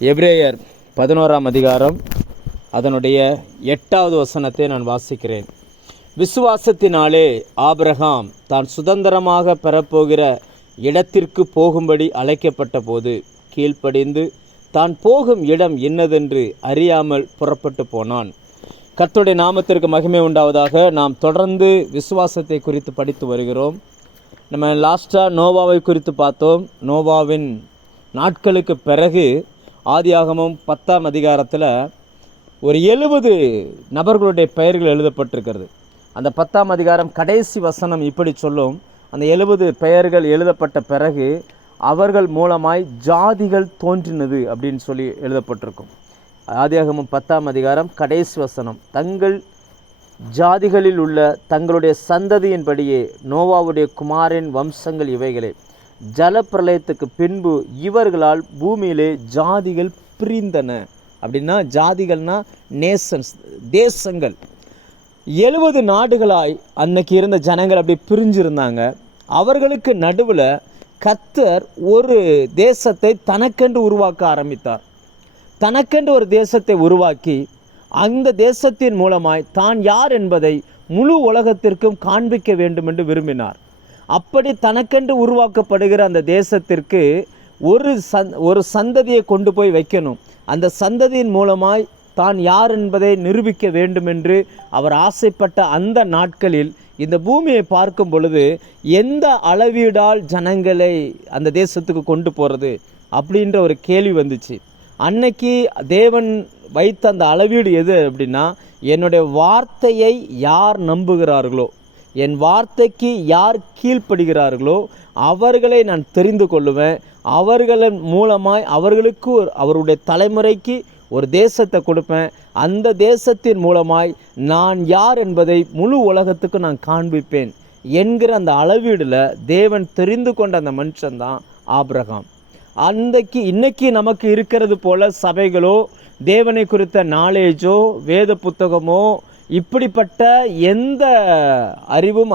எபிரேயர் 11ஆம் அதிகாரம் அதனுடைய 8வது வசனத்தை நான் வாசிக்கிறேன். விசுவாசத்தினாலே ஆபிரகாம் தான் சுதந்திரமாக பெறப்போகிற இடத்திற்கு போகும்படி அழைக்கப்பட்ட போது கீழ்ப்படிந்து தான் போகும் இடம் என்னதென்று அறியாமல் புறப்பட்டு போனான். கர்த்தருடைய நாமத்திற்கு மகிமை உண்டாவதாக. நாம் தொடர்ந்து விசுவாசத்தை குறித்து படித்து வருகிறோம். நம்ம லாஸ்ட்டாக நோவாவை குறித்து பார்த்தோம். நோவாவின் நாட்களுக்கு பிறகு ஆதியாகமம் 10ஆம் அதிகாரத்தில் ஒரு 70 நபர்களுடைய பெயர்கள் எழுதப்பட்டிருக்கிறது. அந்த 10ஆம் அதிகாரம் கடைசி வசனம் இப்படி சொல்லும், அந்த 70 பெயர்கள் எழுதப்பட்ட பிறகு அவர்கள் மூலமாய் ஜாதிகள் தோன்றினது அப்படின்னு சொல்லி எழுதப்பட்டிருக்கும். ஆதியாகமம் 10ஆம் அதிகாரம் கடைசி வசனம், தங்கள் ஜாதிகளில் உள்ள தங்களுடைய சந்ததியின்படியே நோவாவுடைய குமாரின் வம்சங்கள் இவைகளே. ஜலப்பிரளயத்துக்கு பின்பு இவர்களால் பூமியிலே ஜாதிகள் பிரிந்தன. அப்படின்னா ஜாதிகள்னா நேஷன்ஸ், தேசங்கள். 70 நாடுகளாய் அன்னைக்கு இருந்த ஜனங்கள் அப்படி பிரிஞ்சிருந்தாங்க. அவர்களுக்கு நடுவில் கர்த்தர் ஒரு தேசத்தை தனக்கென்று உருவாக்க ஆரம்பித்தார். தனக்கென்று ஒரு தேசத்தை உருவாக்கி அந்த தேசத்தின் மூலமாய் தான் யார் என்பதை முழு உலகத்திற்கும் காண்பிக்க வேண்டும் என்று விரும்பினார். அப்படி தனக்கென்று உருவாக்கப்படுகிற அந்த தேசத்திற்கு ஒரு சந்ததியை கொண்டு போய் வைக்கணும். அந்த சந்ததியின் மூலமாய் தான் யார் என்பதை நிரூபிக்க வேண்டும் என்று அவர் ஆசைப்பட்ட அந்த நாட்களில் இந்த பூமியை பார்க்கும் பொழுது எந்த அளவீடால் ஜனங்களை அந்த தேசத்துக்கு கொண்டு போகிறது அப்படின்ற ஒரு கேள்வி வந்துச்சு. அன்னைக்கு தேவன் வைத்த அந்த அளவீடு எது அப்படின்னா, என்னுடைய வார்த்தையை யார் நம்புகிறார்களோ, என் வார்த்தைக்கு யார் கீழ்ப்படுகிறார்களோ அவர்களை நான் தெரிந்து கொள்ளுவேன். அவர்களின் மூலமாய் அவர்களுக்கு அவருடைய தலைமுறைக்கு ஒரு தேசத்தை கொடுப்பேன். அந்த தேசத்தின் மூலமாய் நான் யார் என்பதை முழு உலகத்துக்கு நான் காண்பிப்பேன் என்கிற அந்த அளவீடில் தேவன் தெரிந்து கொண்ட அந்த மனுஷன்தான் ஆபிரகாம். இன்னைக்கு நமக்கு இருக்கிறது போல சபைகளோ, தேவனை குறித்த நாலேஜோ, வேத புத்தகமோ, இப்படிப்பட்ட எந்த அறிவும்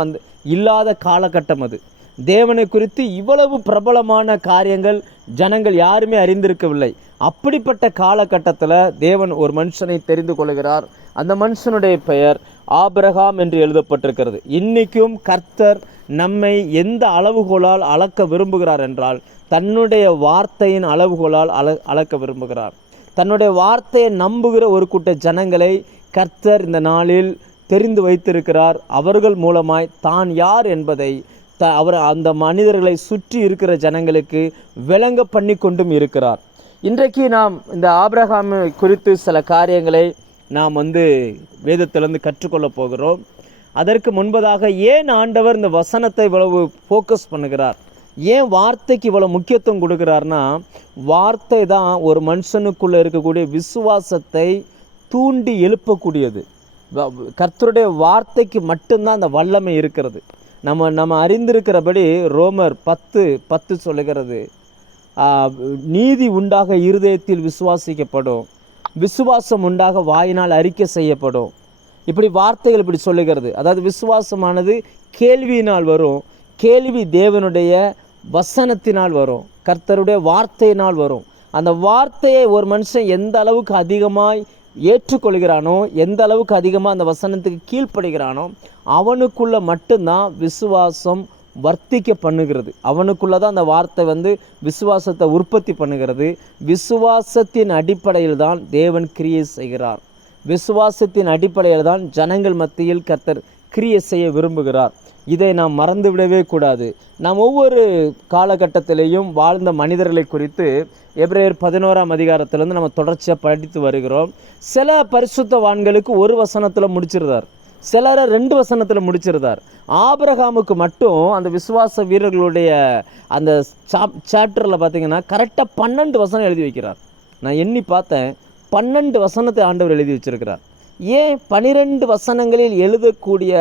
இல்லாத காலகட்டம் அது. தேவனை குறித்து இவ்வளவு பிரபலமான காரியங்கள் ஜனங்கள் யாருமே அறிந்திருக்கவில்லை. அப்படிப்பட்ட காலகட்டத்தில் தேவன் ஒரு மனுஷனை தெரிந்து கொள்கிறார். அந்த மனுஷனுடைய பெயர் ஆபிரகாம் என்று எழுதப்பட்டிருக்கிறது. இன்றைக்கும் கர்த்தர் நம்மை எந்த அளவுகோலால் அளக்க விரும்புகிறார் என்றால், தன்னுடைய வார்த்தையின் அளவுகோலால் அளக்க விரும்புகிறார். தன்னுடைய வார்த்தையை நம்புகிற ஒரு கூட்ட ஜனங்களை கர்த்தர் இந்த நாளில் தெரிந்து வைத்திருக்கிறார். அவர்கள் மூலமாய் தான் யார் என்பதை அவர் அந்த மனிதர்களை சுற்றி இருக்கிற ஜனங்களுக்கு விளங்க பண்ணி கொண்டும் இருக்கிறார். இன்றைக்கு நாம் இந்த ஆபிரகாம் குறித்து சில காரியங்களை நாம் வேதத்திலிருந்து கற்றுக்கொள்ள போகிறோம். அதற்கு முன்பதாக ஏன் ஆண்டவர் இந்த வசனத்தை இவ்வளவு ஃபோக்கஸ் பண்ணுகிறார், ஏன் வார்த்தைக்கு இவ்வளோ முக்கியத்துவம் கொடுக்குறாருன்னா, வார்த்தை தான் ஒரு மனுஷனுக்குள்ளே இருக்கக்கூடிய விசுவாசத்தை தூண்டி எழுப்பக்கூடியது. கர்த்தருடைய வார்த்தைக்கு மட்டும்தான் அந்த வல்லமை இருக்கிறது. நம்ம அறிந்திருக்கிறபடி ரோமர் 10:10 சொல்லுகிறது, நீதி உண்டாக இருதயத்தில் விசுவாசிக்கப்படும், விசுவாசம் உண்டாக வாயினால் அறிக்கை செய்யப்படும். இப்படி வார்த்தைகள் இப்படி சொல்லுகிறது. அதாவது விசுவாசமானது கேள்வியினால் வரும், கேள்வி தேவனுடைய வசனத்தினால் வரும், கர்த்தருடைய வார்த்தையினால் வரும். அந்த வார்த்தையை ஒரு மனுஷன் எந்த அளவுக்கு அதிகமாய் ஏற்றுக்கொள்கிறானோ, எந்த அளவுக்கு அதிகமாக அந்த வசனத்துக்கு கீழ்ப்படுகிறானோ, அவனுக்குள்ள மட்டும்தான் விசுவாசம் வர்த்திக்க பண்ணுகிறது. அவனுக்குள்ள தான் அந்த வார்த்தை விசுவாசத்தை உற்பத்தி பண்ணுகிறது. விசுவாசத்தின் அடிப்படையில் தான் தேவன் கிரியை செய்கிறார். விசுவாசத்தின் அடிப்படையில் தான் ஜனங்கள் மத்தியில் கர்த்தர் கிரியை செய்ய விரும்புகிறார். இதை நாம் மறந்துவிடவே கூடாது. நாம் ஒவ்வொரு காலகட்டத்திலேயும் வாழ்ந்த மனிதர்களை குறித்து எபிரேயர் 11ஆம் அதிகாரத்திலேருந்து நம்ம தொடர்ச்சியாக படித்து வருகிறோம். சில பரிசுத்தவான்களுக்கு ஒரு வசனத்தில் முடிச்சிருந்தார், சிலரை 2 வசனத்தில் முடிச்சிருந்தார். ஆபிரகாமுக்கு மட்டும் அந்த விசுவாச வீரர்களுடைய அந்த சாப்டரில் பார்த்தீங்கன்னா கரெக்டாக 12 வசனம் எழுதி வைக்கிறார். நான் எண்ணி பார்த்தேன், 12 வசனத்தை ஆண்டவர் எழுதி வச்சிருக்கிறார். ஏன் 12 வசனங்களில் எழுதக்கூடிய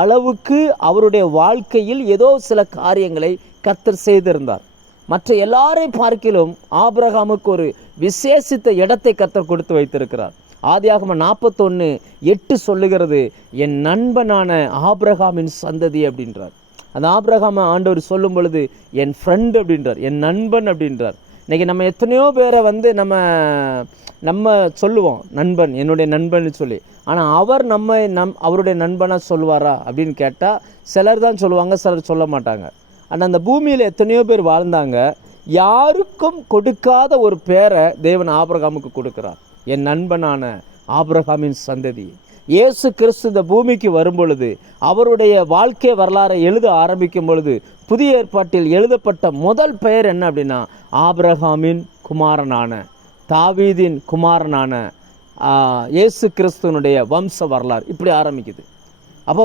அளவுக்கு அவருடைய வாழ்க்கையில் ஏதோ சில காரியங்களை கர்த்தர் செய்திருந்தார். மற்ற எல்லாரை பார்க்கிலும் ஆபிரகாமுக்கு ஒரு விசேஷித்த இடத்தை கர்த்தர் கொடுத்து வைத்திருக்கிறார். ஆதியாகமம் 41:8 சொல்லுகிறது, என் நண்பனான ஆபிரகாமின் சந்ததி அப்படின்றார். அந்த ஆபிரகாமை ஆண்டவர் சொல்லும் பொழுது என் ஃப்ரெண்ட் அப்படின்றார், என் நண்பன் அப்படின்றார். இன்றைக்கி நம்ம எத்தனையோ பேரை வந்து நம்ம சொல்லுவோம் நண்பன், என்னுடைய நண்பன் சொல்லி. ஆனால் அவர் அவருடைய நண்பனாக சொல்லுவாரா அப்படின்னு கேட்டால் சிலர் தான் சொல்லுவாங்க, சிலர் சொல்ல மாட்டாங்க. ஆனால் அந்த பூமியில் எத்தனையோ பேர் வாழ்ந்தாங்க, யாருக்கும் கொடுக்காத ஒரு பேரை தேவன் ஆபிரகாமுக்கு கொடுக்கிறார். என் நண்பனான ஆபிரகாமின் சந்ததி. இயேசு கிறிஸ்து இந்த பூமிக்கு வரும் பொழுது, அவருடைய வாழ்க்கை வரலாறை எழுத ஆரம்பிக்கும் பொழுது, புதிய ஏற்பாட்டில் எழுதப்பட்ட முதல் பெயர் என்ன அப்படின்னா, ஆபிரகாமின் குமாரனான, தாவீதின் குமாரனான இயேசு கிறிஸ்துவனுடைய வம்ச வரலாறு இப்படி ஆரம்பிக்குது. அப்போ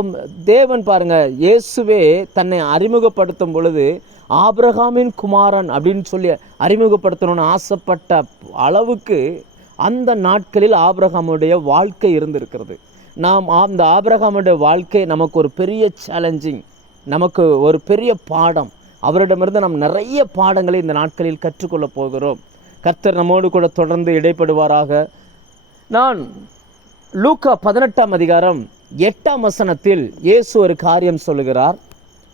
தேவன் பாருங்க, இயேசுவே தன்னை அறிமுகப்படுத்தும் பொழுது ஆபிரகாமின் குமாரன் அப்படின்னு சொல்லி அறிமுகப்படுத்தணும்னு ஆசைப்பட்ட அளவுக்கு அந்த நாட்களில் ஆபிரகாமுடைய வாழ்க்கை இருந்திருக்கிறது. நாம் அந்த ஆபிரகாமுடைய வாழ்க்கை நமக்கு ஒரு பெரிய சேலஞ்சிங், நமக்கு ஒரு பெரிய பாடம். அவரிடமிருந்து நாம் நிறைய பாடங்களை இந்த நாட்களில் கற்றுக்கொள்ள போகிறோம். கர்த்தர் நம்மோடு கூட தொடர்ந்து இடைப்படுவாராக. நான் லூக்கா 18ஆம் அதிகாரம் 8ஆம் வசனத்தில் இயேசு ஒரு காரியம் சொல்லுகிறார்.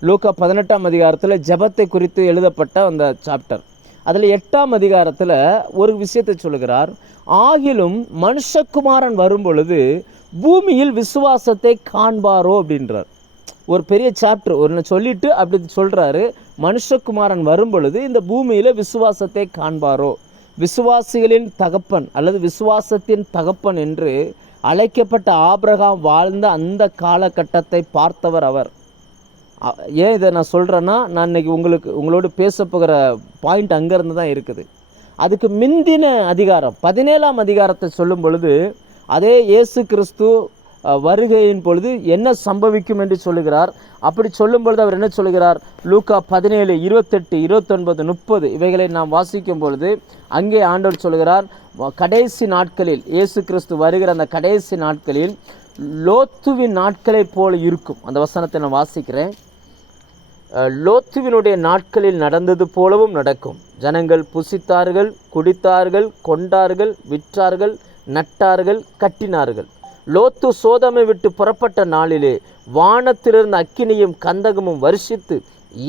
லூக்கா 18ஆம் அதிகாரத்தில் ஜெபத்தை குறித்து எழுதப்பட்ட அந்த சாப்டர், அதில் 8ஆம் அதிகாரத்தில் ஒரு விஷயத்தை சொல்லுகிறார். ஆகிலும் மனுஷகுமாரன் வரும் பொழுது பூமியில் விசுவாசத்தை காண்பாரோ அப்படின்றார். ஒரு பெரிய சாப்டர் ஒன்று சொல்லிட்டு அப்படி சொல்கிறாரு, மனுஷகுமாரன் வரும் பொழுது இந்த பூமியில் விசுவாசத்தை காண்பாரோ. விசுவாசிகளின் தகப்பன் அல்லது விசுவாசத்தின் தகப்பன் என்று அழைக்கப்பட்ட ஆபிரகாம் வாழ்ந்த அந்த காலகட்டத்தை பார்த்தவர் அவர். ஏன் இதை நான் சொல்கிறேன்னா, நான் இன்னைக்கு உங்களோடு பேச போகிற பாயிண்ட் அங்கேருந்து தான் இருக்குது. அதுக்கு முந்தின அதிகாரம் 17ஆம் அதிகாரத்தை சொல்லும் பொழுது, அதே இயேசு கிறிஸ்து வருகையின் பொழுது என்ன சம்பவிக்கும் என்று சொல்லுகிறார். அப்படி சொல்லும் பொழுது அவர் என்ன சொல்லுகிறார், லூக்கா 17, 28, 29, 30 இவைகளை நாம் வாசிக்கும் பொழுது அங்கே ஆண்டவர் சொல்லுகிறார், கடைசி நாட்களில் இயேசு கிறிஸ்து வருகிற அந்த கடைசி நாட்களில் லோத்துவின் நாட்களை போல இருக்கும். அந்த வசனத்தை நான் வாசிக்கிறேன். லோத்துவினுடைய நாட்களில் நடந்தது போலவும் நடக்கும். ஜனங்கள் புசித்தார்கள், குடித்தார்கள், கொண்டார்கள், விற்றார்கள், நட்டார்கள், கட்டினார்கள். லோத்து சோதமை விட்டு புறப்பட்ட நாளிலே வானத்திலிருந்து அக்கினியும் கந்தகமும் வருஷித்து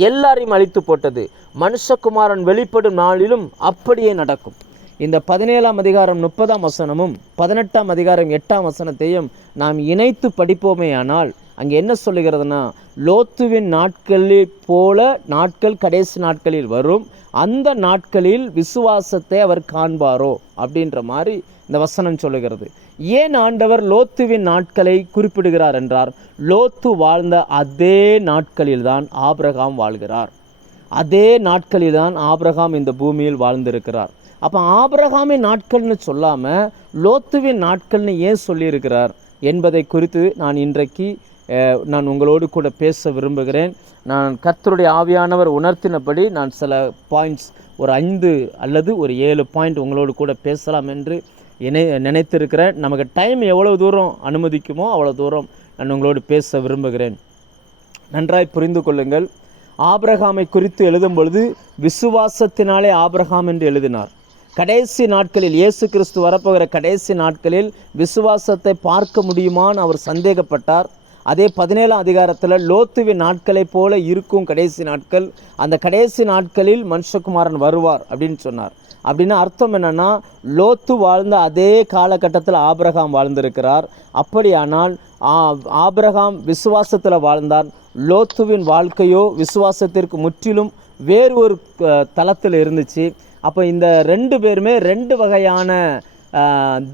எல்லாரையும் அழித்து போட்டது. மனுஷகுமாரன் வெளிப்படும் நாளிலும் அப்படியே நடக்கும். இந்த 17ஆம் அதிகாரம் 30ஆம் வசனமும் 18ஆம் அதிகாரம் 8ஆம் வசனத்தையும் நாம் இணைத்து படிப்போமே ஆனால் அங்கே என்ன சொல்லுகிறதுனா, லோத்துவின் நாட்களில் போல நாட்கள் கடைசி நாட்களில் வரும், அந்த நாட்களில் விசுவாசத்தை அவர் காண்பாரோ அப்படின்ற மாதிரி இந்த வசனம் சொல்லுகிறது. ஏன் ஆண்டவர் லோத்துவின் நாட்களை குறிப்பிடுகிறார் என்றார், லோத்து வாழ்ந்த அதே நாட்களில்தான் ஆபிரகாம் வாழ்கிறார். அதே நாட்களில்தான் ஆபிரகாம் இந்த பூமியில் வாழ்ந்திருக்கிறார். அப்போ ஆபிரகாமின் நாட்கள்னு சொல்லாமல் லோத்துவின் நாட்கள்னு ஏன் சொல்லியிருக்கிறார் என்பதை குறித்து நான் உங்களோடு கூட பேச விரும்புகிறேன். நான் கர்த்தருடைய ஆவியானவர் உணர்த்தினபடி நான் சில பாயிண்ட்ஸ், ஒரு 5 அல்லது ஒரு 7 பாயிண்ட் உங்களோடு கூட பேசலாம் என்று நினைத்திருக்கிறேன். நமக்கு டைம் எவ்வளவு தூரம் அனுமதிக்குமோ அவ்வளோ தூரம் நான் உங்களோடு பேச விரும்புகிறேன். நன்றாய் புரிந்து கொள்ளுங்கள். ஆபிரகாமை குறித்து எழுதும் பொழுது விசுவாசத்தினாலே ஆபிரகாம் என்று எழுதினார். கடைசி நாட்களில் இயேசு கிறிஸ்து வரப்போகிற கடைசி நாட்களில் விசுவாசத்தை பார்க்க முடியுமான்னு அவர் சந்தேகப்பட்டார். அதே 17ஆம் அதிகாரத்தில் லோத்துவின் நாட்களை போல இருக்கும் கடைசி நாட்கள், அந்த கடைசி நாட்களில் மனுஷகுமாரன் வருவார் அப்படின்னு சொன்னார். அப்படின்னா அர்த்தம் என்னன்னா, லோத்து வாழ்ந்த அதே காலகட்டத்தில் ஆபிரகாம் வாழ்ந்திருக்கிறார். அப்படியானால் ஆபிரகாம் விசுவாசத்தில் வாழ்ந்தார். லோத்துவின் வாழ்க்கையோ விசுவாசத்திற்கு முற்றிலும் வேறு ஒரு தளத்தில் இருந்துச்சு. அப்போ இந்த 2 பேருமே 2 வகையான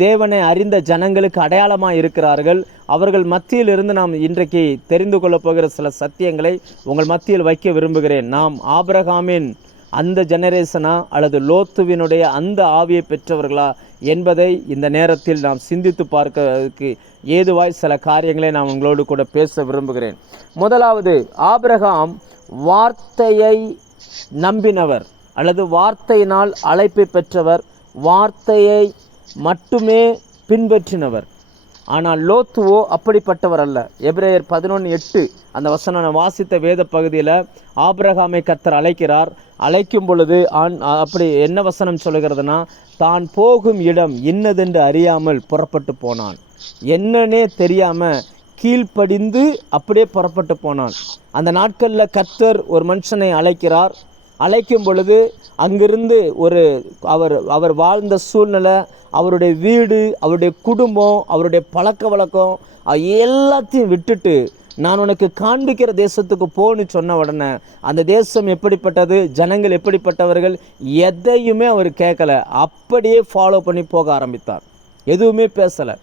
தேவனை அறிந்த ஜனங்களுக்கு அடையாளமாக இருக்கிறார்கள். அவர்கள் மத்தியில் இருந்து நாம் இன்றைக்கு தெரிந்து கொள்ளப் போகிற சில சத்தியங்களை உங்கள் மத்தியில் வைக்க விரும்புகிறேன். நாம் ஆபிரகாமின் அந்த ஜெனரேஷனா அல்லது லோத்துவினுடைய அந்த ஆவியை பெற்றவர்களா என்பதை இந்த நேரத்தில் நாம் சிந்தித்து பார்க்கிறதுக்கு ஏதுவாய் சில காரியங்களை நான் உங்களோடு கூட பேச விரும்புகிறேன். முதலாவது, ஆபிரகாம் வார்த்தையை நம்பினவர் அல்லது வார்த்தையினால் அழைப்பை பெற்றவர், வார்த்தையை மட்டுமே பின்பற்றினவர். ஆனால் லோத்துவோ அப்படிப்பட்டவர் அல்ல. எபிரேயர் 11:8 அந்த வசனம் வாசித்த வேத பகுதியில் ஆபிரகாமை கர்த்தர் அழைக்கிறார். அழைக்கும் பொழுது அப்படி என்ன வசனம் சொல்லுகிறதுனா, தான் போகும் இடம் இன்னதென்று அறியாமல் புறப்பட்டு போனான். என்னன்னே தெரியாமல் கீழ்ப்படிந்து அப்படியே புறப்பட்டு போனான். அந்த நாட்களில் கர்த்தர் ஒரு மனுஷனை அழைக்கிறார். அழைக்கும் பொழுது அங்கிருந்து அவர் அவர் வாழ்ந்த சூழ்நிலை, அவருடைய வீடு, அவருடைய குடும்பம், அவருடைய பழக்க வழக்கம் எல்லாத்தையும் விட்டுட்டு நான் உனக்கு காண்பிக்கிற தேசத்துக்கு போன்னு சொன்ன உடனே அந்த தேசம் எப்படிப்பட்டது, ஜனங்கள் எப்படிப்பட்டவர்கள், எதையுமே அவர் கேட்கல. அப்படியே ஃபாலோ பண்ணி போக ஆரம்பித்தார். எதுவுமே பேசலை.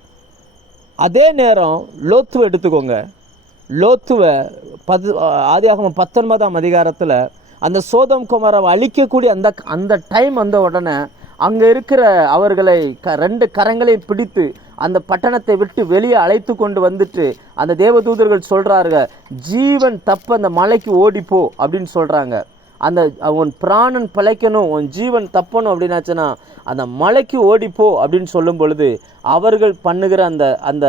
அதே நேரம் லோத்துவை எடுத்துக்கோங்க. லோத்துவை ஆதியாகமம் 19ஆம் அதிகாரத்தில் அந்த சோதம் குமாராவை அழிக்கக்கூடிய அந்த டைம் வந்த உடனே அங்கே இருக்கிற அவர்களை 2 கரங்களையும் பிடித்து அந்த பட்டணத்தை விட்டு வெளியே அழைத்து கொண்டு வந்துட்டு அந்த தேவதூதர்கள் சொல்கிறாங்க, ஜீவன் தப்ப அந்த மலைக்கு ஓடிப்போ அப்படின்னு சொல்கிறாங்க. உன் பிராணன் பிழைக்கணும், உன் ஜீவன் தப்பணும் அப்படின்னாச்சுன்னா அந்த மலைக்கு ஓடிப்போ அப்படின்னு சொல்லும் பொழுது அவர்கள் பண்ணுகிற அந்த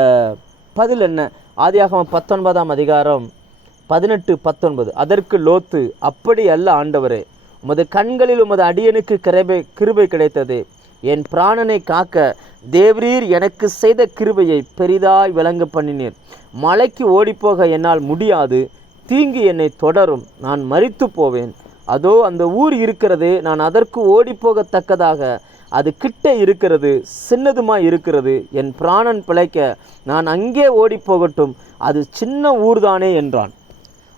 பதில் என்ன? ஆதியாகமம் 19ஆம் அதிகாரம் 18-19. அதற்கு லோத்து, அப்படி அல்ல ஆண்டவரே, உமது கண்களில் உமது அடியனுக்கு கிருபை கிடைத்தது. என் பிராணனை காக்க தேவரீர் எனக்கு செய்த கிருபையை பெரிதாய் விளங்க பண்ணினீர். மலைக்கு ஓடிப்போக என்னால் முடியாது, தீங்கு என்னை தொடரும், நான் மரித்து போவேன். அதோ அந்த ஊர் இருக்கிறது, நான் அதற்கு ஓடிப்போகத்தக்கதாக அது கிட்ட இருக்கிறது, சின்னதுமாய் இருக்கிறது. என் பிராணன் பிழைக்க நான் அங்கே ஓடி போகட்டும், அது சின்ன ஊர்தானே என்றான்.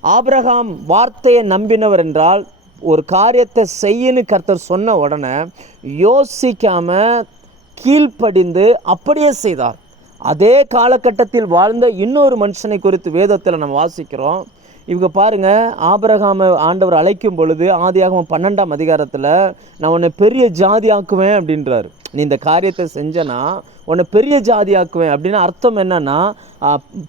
ஆபிரகாம் வார்த்தையை நம்பினவர் என்றால் ஒரு காரியத்தை செய்யன்னு கர்த்தர் சொன்ன உடனே யோசிக்காம கீழ்ப்படிந்து அப்படியே செய்தார். அதே காலகட்டத்தில் வாழ்ந்த இன்னொரு மனுஷனை குறித்து வேதத்தில் நம்ம வாசிக்கிறோம். இவங்க பாருங்க, ஆபிரகாமை ஆண்டவர் அழைக்கும் பொழுது ஆதியாகமம் 12ஆம் அதிகாரத்தில் நான் உன்னை பெரிய ஜாதி ஆக்குவேன் அப்படின்றார். நீ இந்த காரியத்தை செஞ்சனா உன்னை பெரிய ஜாதி ஆக்குவேன் அப்படின்னு அர்த்தம் என்னன்னா,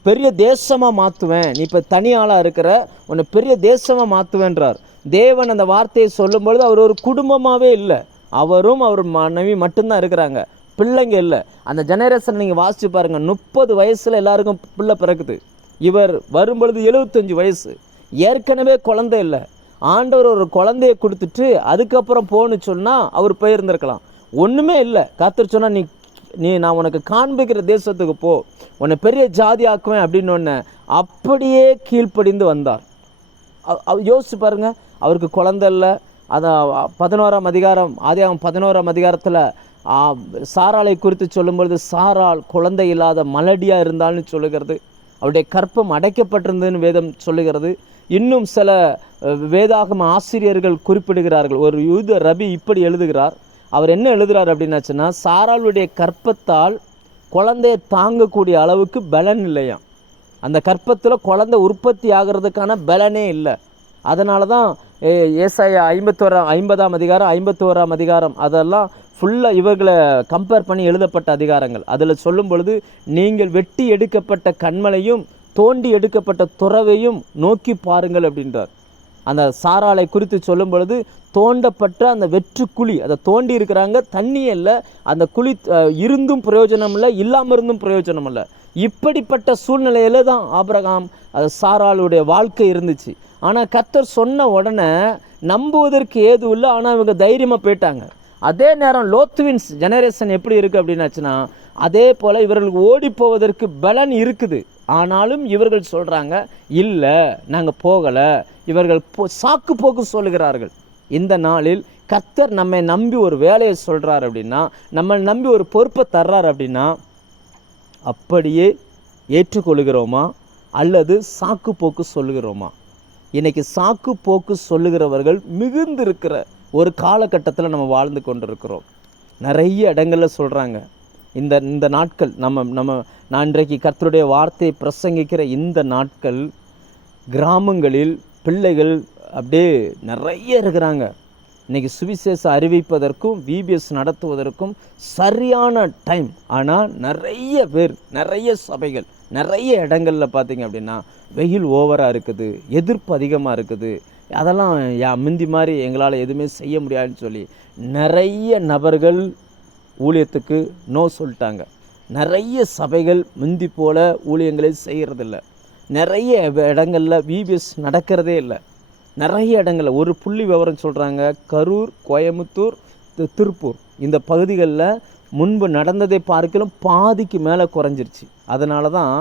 பெரிய தேசமாக மாற்றுவேன். நீ இப்போ தனியாளாக இருக்கிற, உன்னை பெரிய தேசமாக மாற்றுவேன்றார். தேவன் அந்த வார்த்தையை சொல்லும் பொழுது அவர் ஒரு குடும்பமாகவே இல்லை, அவரும் அவர் மனைவி மட்டும்தான் இருக்கிறாங்க, பிள்ளைங்க இல்லை. அந்த ஜெனரேஷன் நீங்கள் வாசிச்சு பாருங்கள், 30 வயசில் எல்லாருக்கும் பிள்ளை பிறக்குது. இவர் வரும்பொழுது 75 வயசு, ஏற்கனவே குழந்தை இல்லை. ஆண்டவர் ஒரு குழந்தைய கொடுத்துட்டு அதுக்கப்புறம் போன்னு சொன்னால் அவர் போயிருந்திருக்கலாம். ஒன்றுமே இல்லை. கர்த்தர் சொன்னால் நீ நான் உனக்கு காண்பிக்கிற தேசத்துக்கு போ, உன்னை பெரிய ஜாதி ஆக்குவேன் அப்படின்னு ஒன்று அப்படியே கீழ்ப்படிந்து வந்தார். யோசிச்சு பாருங்க, அவருக்கு குழந்தை இல்லை. அதான் 11ஆம் அதிகாரம் ஆதியாகமம் 11ஆம் அதிகாரத்தில் சாராளை குறித்து சொல்லும்பொழுது சாராள் குழந்தை இல்லாத மலடியாக இருந்தால்னு சொல்லுகிறது. அவருடைய கற்பம் அடைக்கப்பட்டிருந்ததுன்னு வேதம் சொல்லுகிறது. இன்னும் சில வேதாகம ஆசிரியர்கள் குறிப்பிடுகிறார்கள். ஒரு யூத ரபி இப்படி எழுதுகிறார். அவர் என்ன எழுதுகிறார் அப்படின்னாச்சுன்னா, சாராளுடைய கற்பத்தால் குழந்தையை தாங்கக்கூடிய அளவுக்கு பலன் இல்லையாம். அந்த கற்பத்தில் குழந்தை உற்பத்தி ஆகிறதுக்கான பலனே இல்லை. அதனால தான் ஏசாயா 50ஆம் அதிகாரம் 51ஆம் அதிகாரம் அதெல்லாம் ஃபுல்லாக இவர்களை கம்பேர் பண்ணி எழுதப்பட்ட அதிகாரங்கள். அதில் சொல்லும் பொழுது, நீங்கள் வெட்டி எடுக்கப்பட்ட கண்மலையும் தோண்டி எடுக்கப்பட்ட துறவையும் நோக்கி பாருங்கள் அப்படின்றார். அந்த சாராளை குறித்து சொல்லும் பொழுது, தோண்டப்பட்ட அந்த வெற்று குழி, அதை தோண்டி இருக்கிறாங்க, தண்ணியே இல்லை, அந்த குழி இருந்தும் பிரயோஜனம் இல்லை, இல்லாமல் இருந்தும் பிரயோஜனம் இல்லை. இப்படிப்பட்ட சூழ்நிலையில தான் ஆபிரகாம் சாராளுடைய வாழ்க்கை இருந்துச்சு. ஆனால் கர்த்தர் சொன்ன உடனே நம்புவதற்கு ஏதும் இல்லை. ஆனால் இவங்க தைரியமாக போயிட்டாங்க. அதே நேரம் லோத்துவின் ஜெனரேஷன் எப்படி இருக்குது அப்படின்னாச்சுன்னா, அதே போல் இவர்களுக்கு ஓடி போவதற்கு பலன் இருக்குது. ஆனாலும் இவர்கள் சொல்கிறாங்க, இல்லை நாங்கள் போகலை. இவர்கள் சாக்கு போக்கு சொல்லுகிறார்கள். இந்த நாளில் கர்த்தர் நம்மை நம்பி ஒரு வேலையை சொல்கிறார் அப்படின்னா, நம்ம நம்பி ஒரு பொறுப்பை தர்றார் அப்படின்னா, அப்படியே ஏற்றுக்கொள்கிறோமா அல்லது சாக்கு போக்கு சொல்லுகிறோமா? இன்னைக்கு சாக்கு போக்கு சொல்லுகிறவர்கள் மிகுந்து இருக்கிற ஒரு காலகட்டத்தில் நம்ம வாழ்ந்து கொண்டிருக்கிறோம். நிறைய இடங்களில் சொல்கிறாங்க. இந்த நாட்கள் நான் இன்றைக்கு கர்த்தருடைய வார்த்தையை பிரசங்கிக்கிற இந்த நாட்கள் கிராமங்களில் பிள்ளைகள் அப்படியே நிறைய இருக்கிறாங்க. இன்றைக்கி சுவிசேஷம் அறிவிப்பதற்கும் விபிஎஸ் நடத்துவதற்கும் சரியான டைம். ஆனால் நிறைய பேர், நிறைய சபைகள், நிறைய இடங்களில் பார்த்திங்க அப்படின்னா வெயில் ஓவராக இருக்குது, எதிர்ப்பு அதிகமாக இருக்குது. அதெல்லாம் முந்தி மாதிரி எங்களால் எதுவுமே செய்ய முடியாதுன்னு சொல்லி நிறைய நபர்கள் ஊழியத்துக்கு நோ சொல்லிட்டாங்க. நிறைய சபைகள் முந்தி போல் ஊழியங்களே செய்கிறதில்ல. நிறைய இடங்களில் விபிஎஸ் நடக்கிறதே இல்லை. நிறைய இடங்களில் ஒரு புள்ளி விவரம் சொல்கிறாங்க, கரூர், கோயம்புத்தூர், திருப்பூர் இந்த பகுதிகளில் முன்பு நடந்ததை பார்க்கலும் பாதிக்கு மேலே குறைஞ்சிருச்சு. அதனால தான்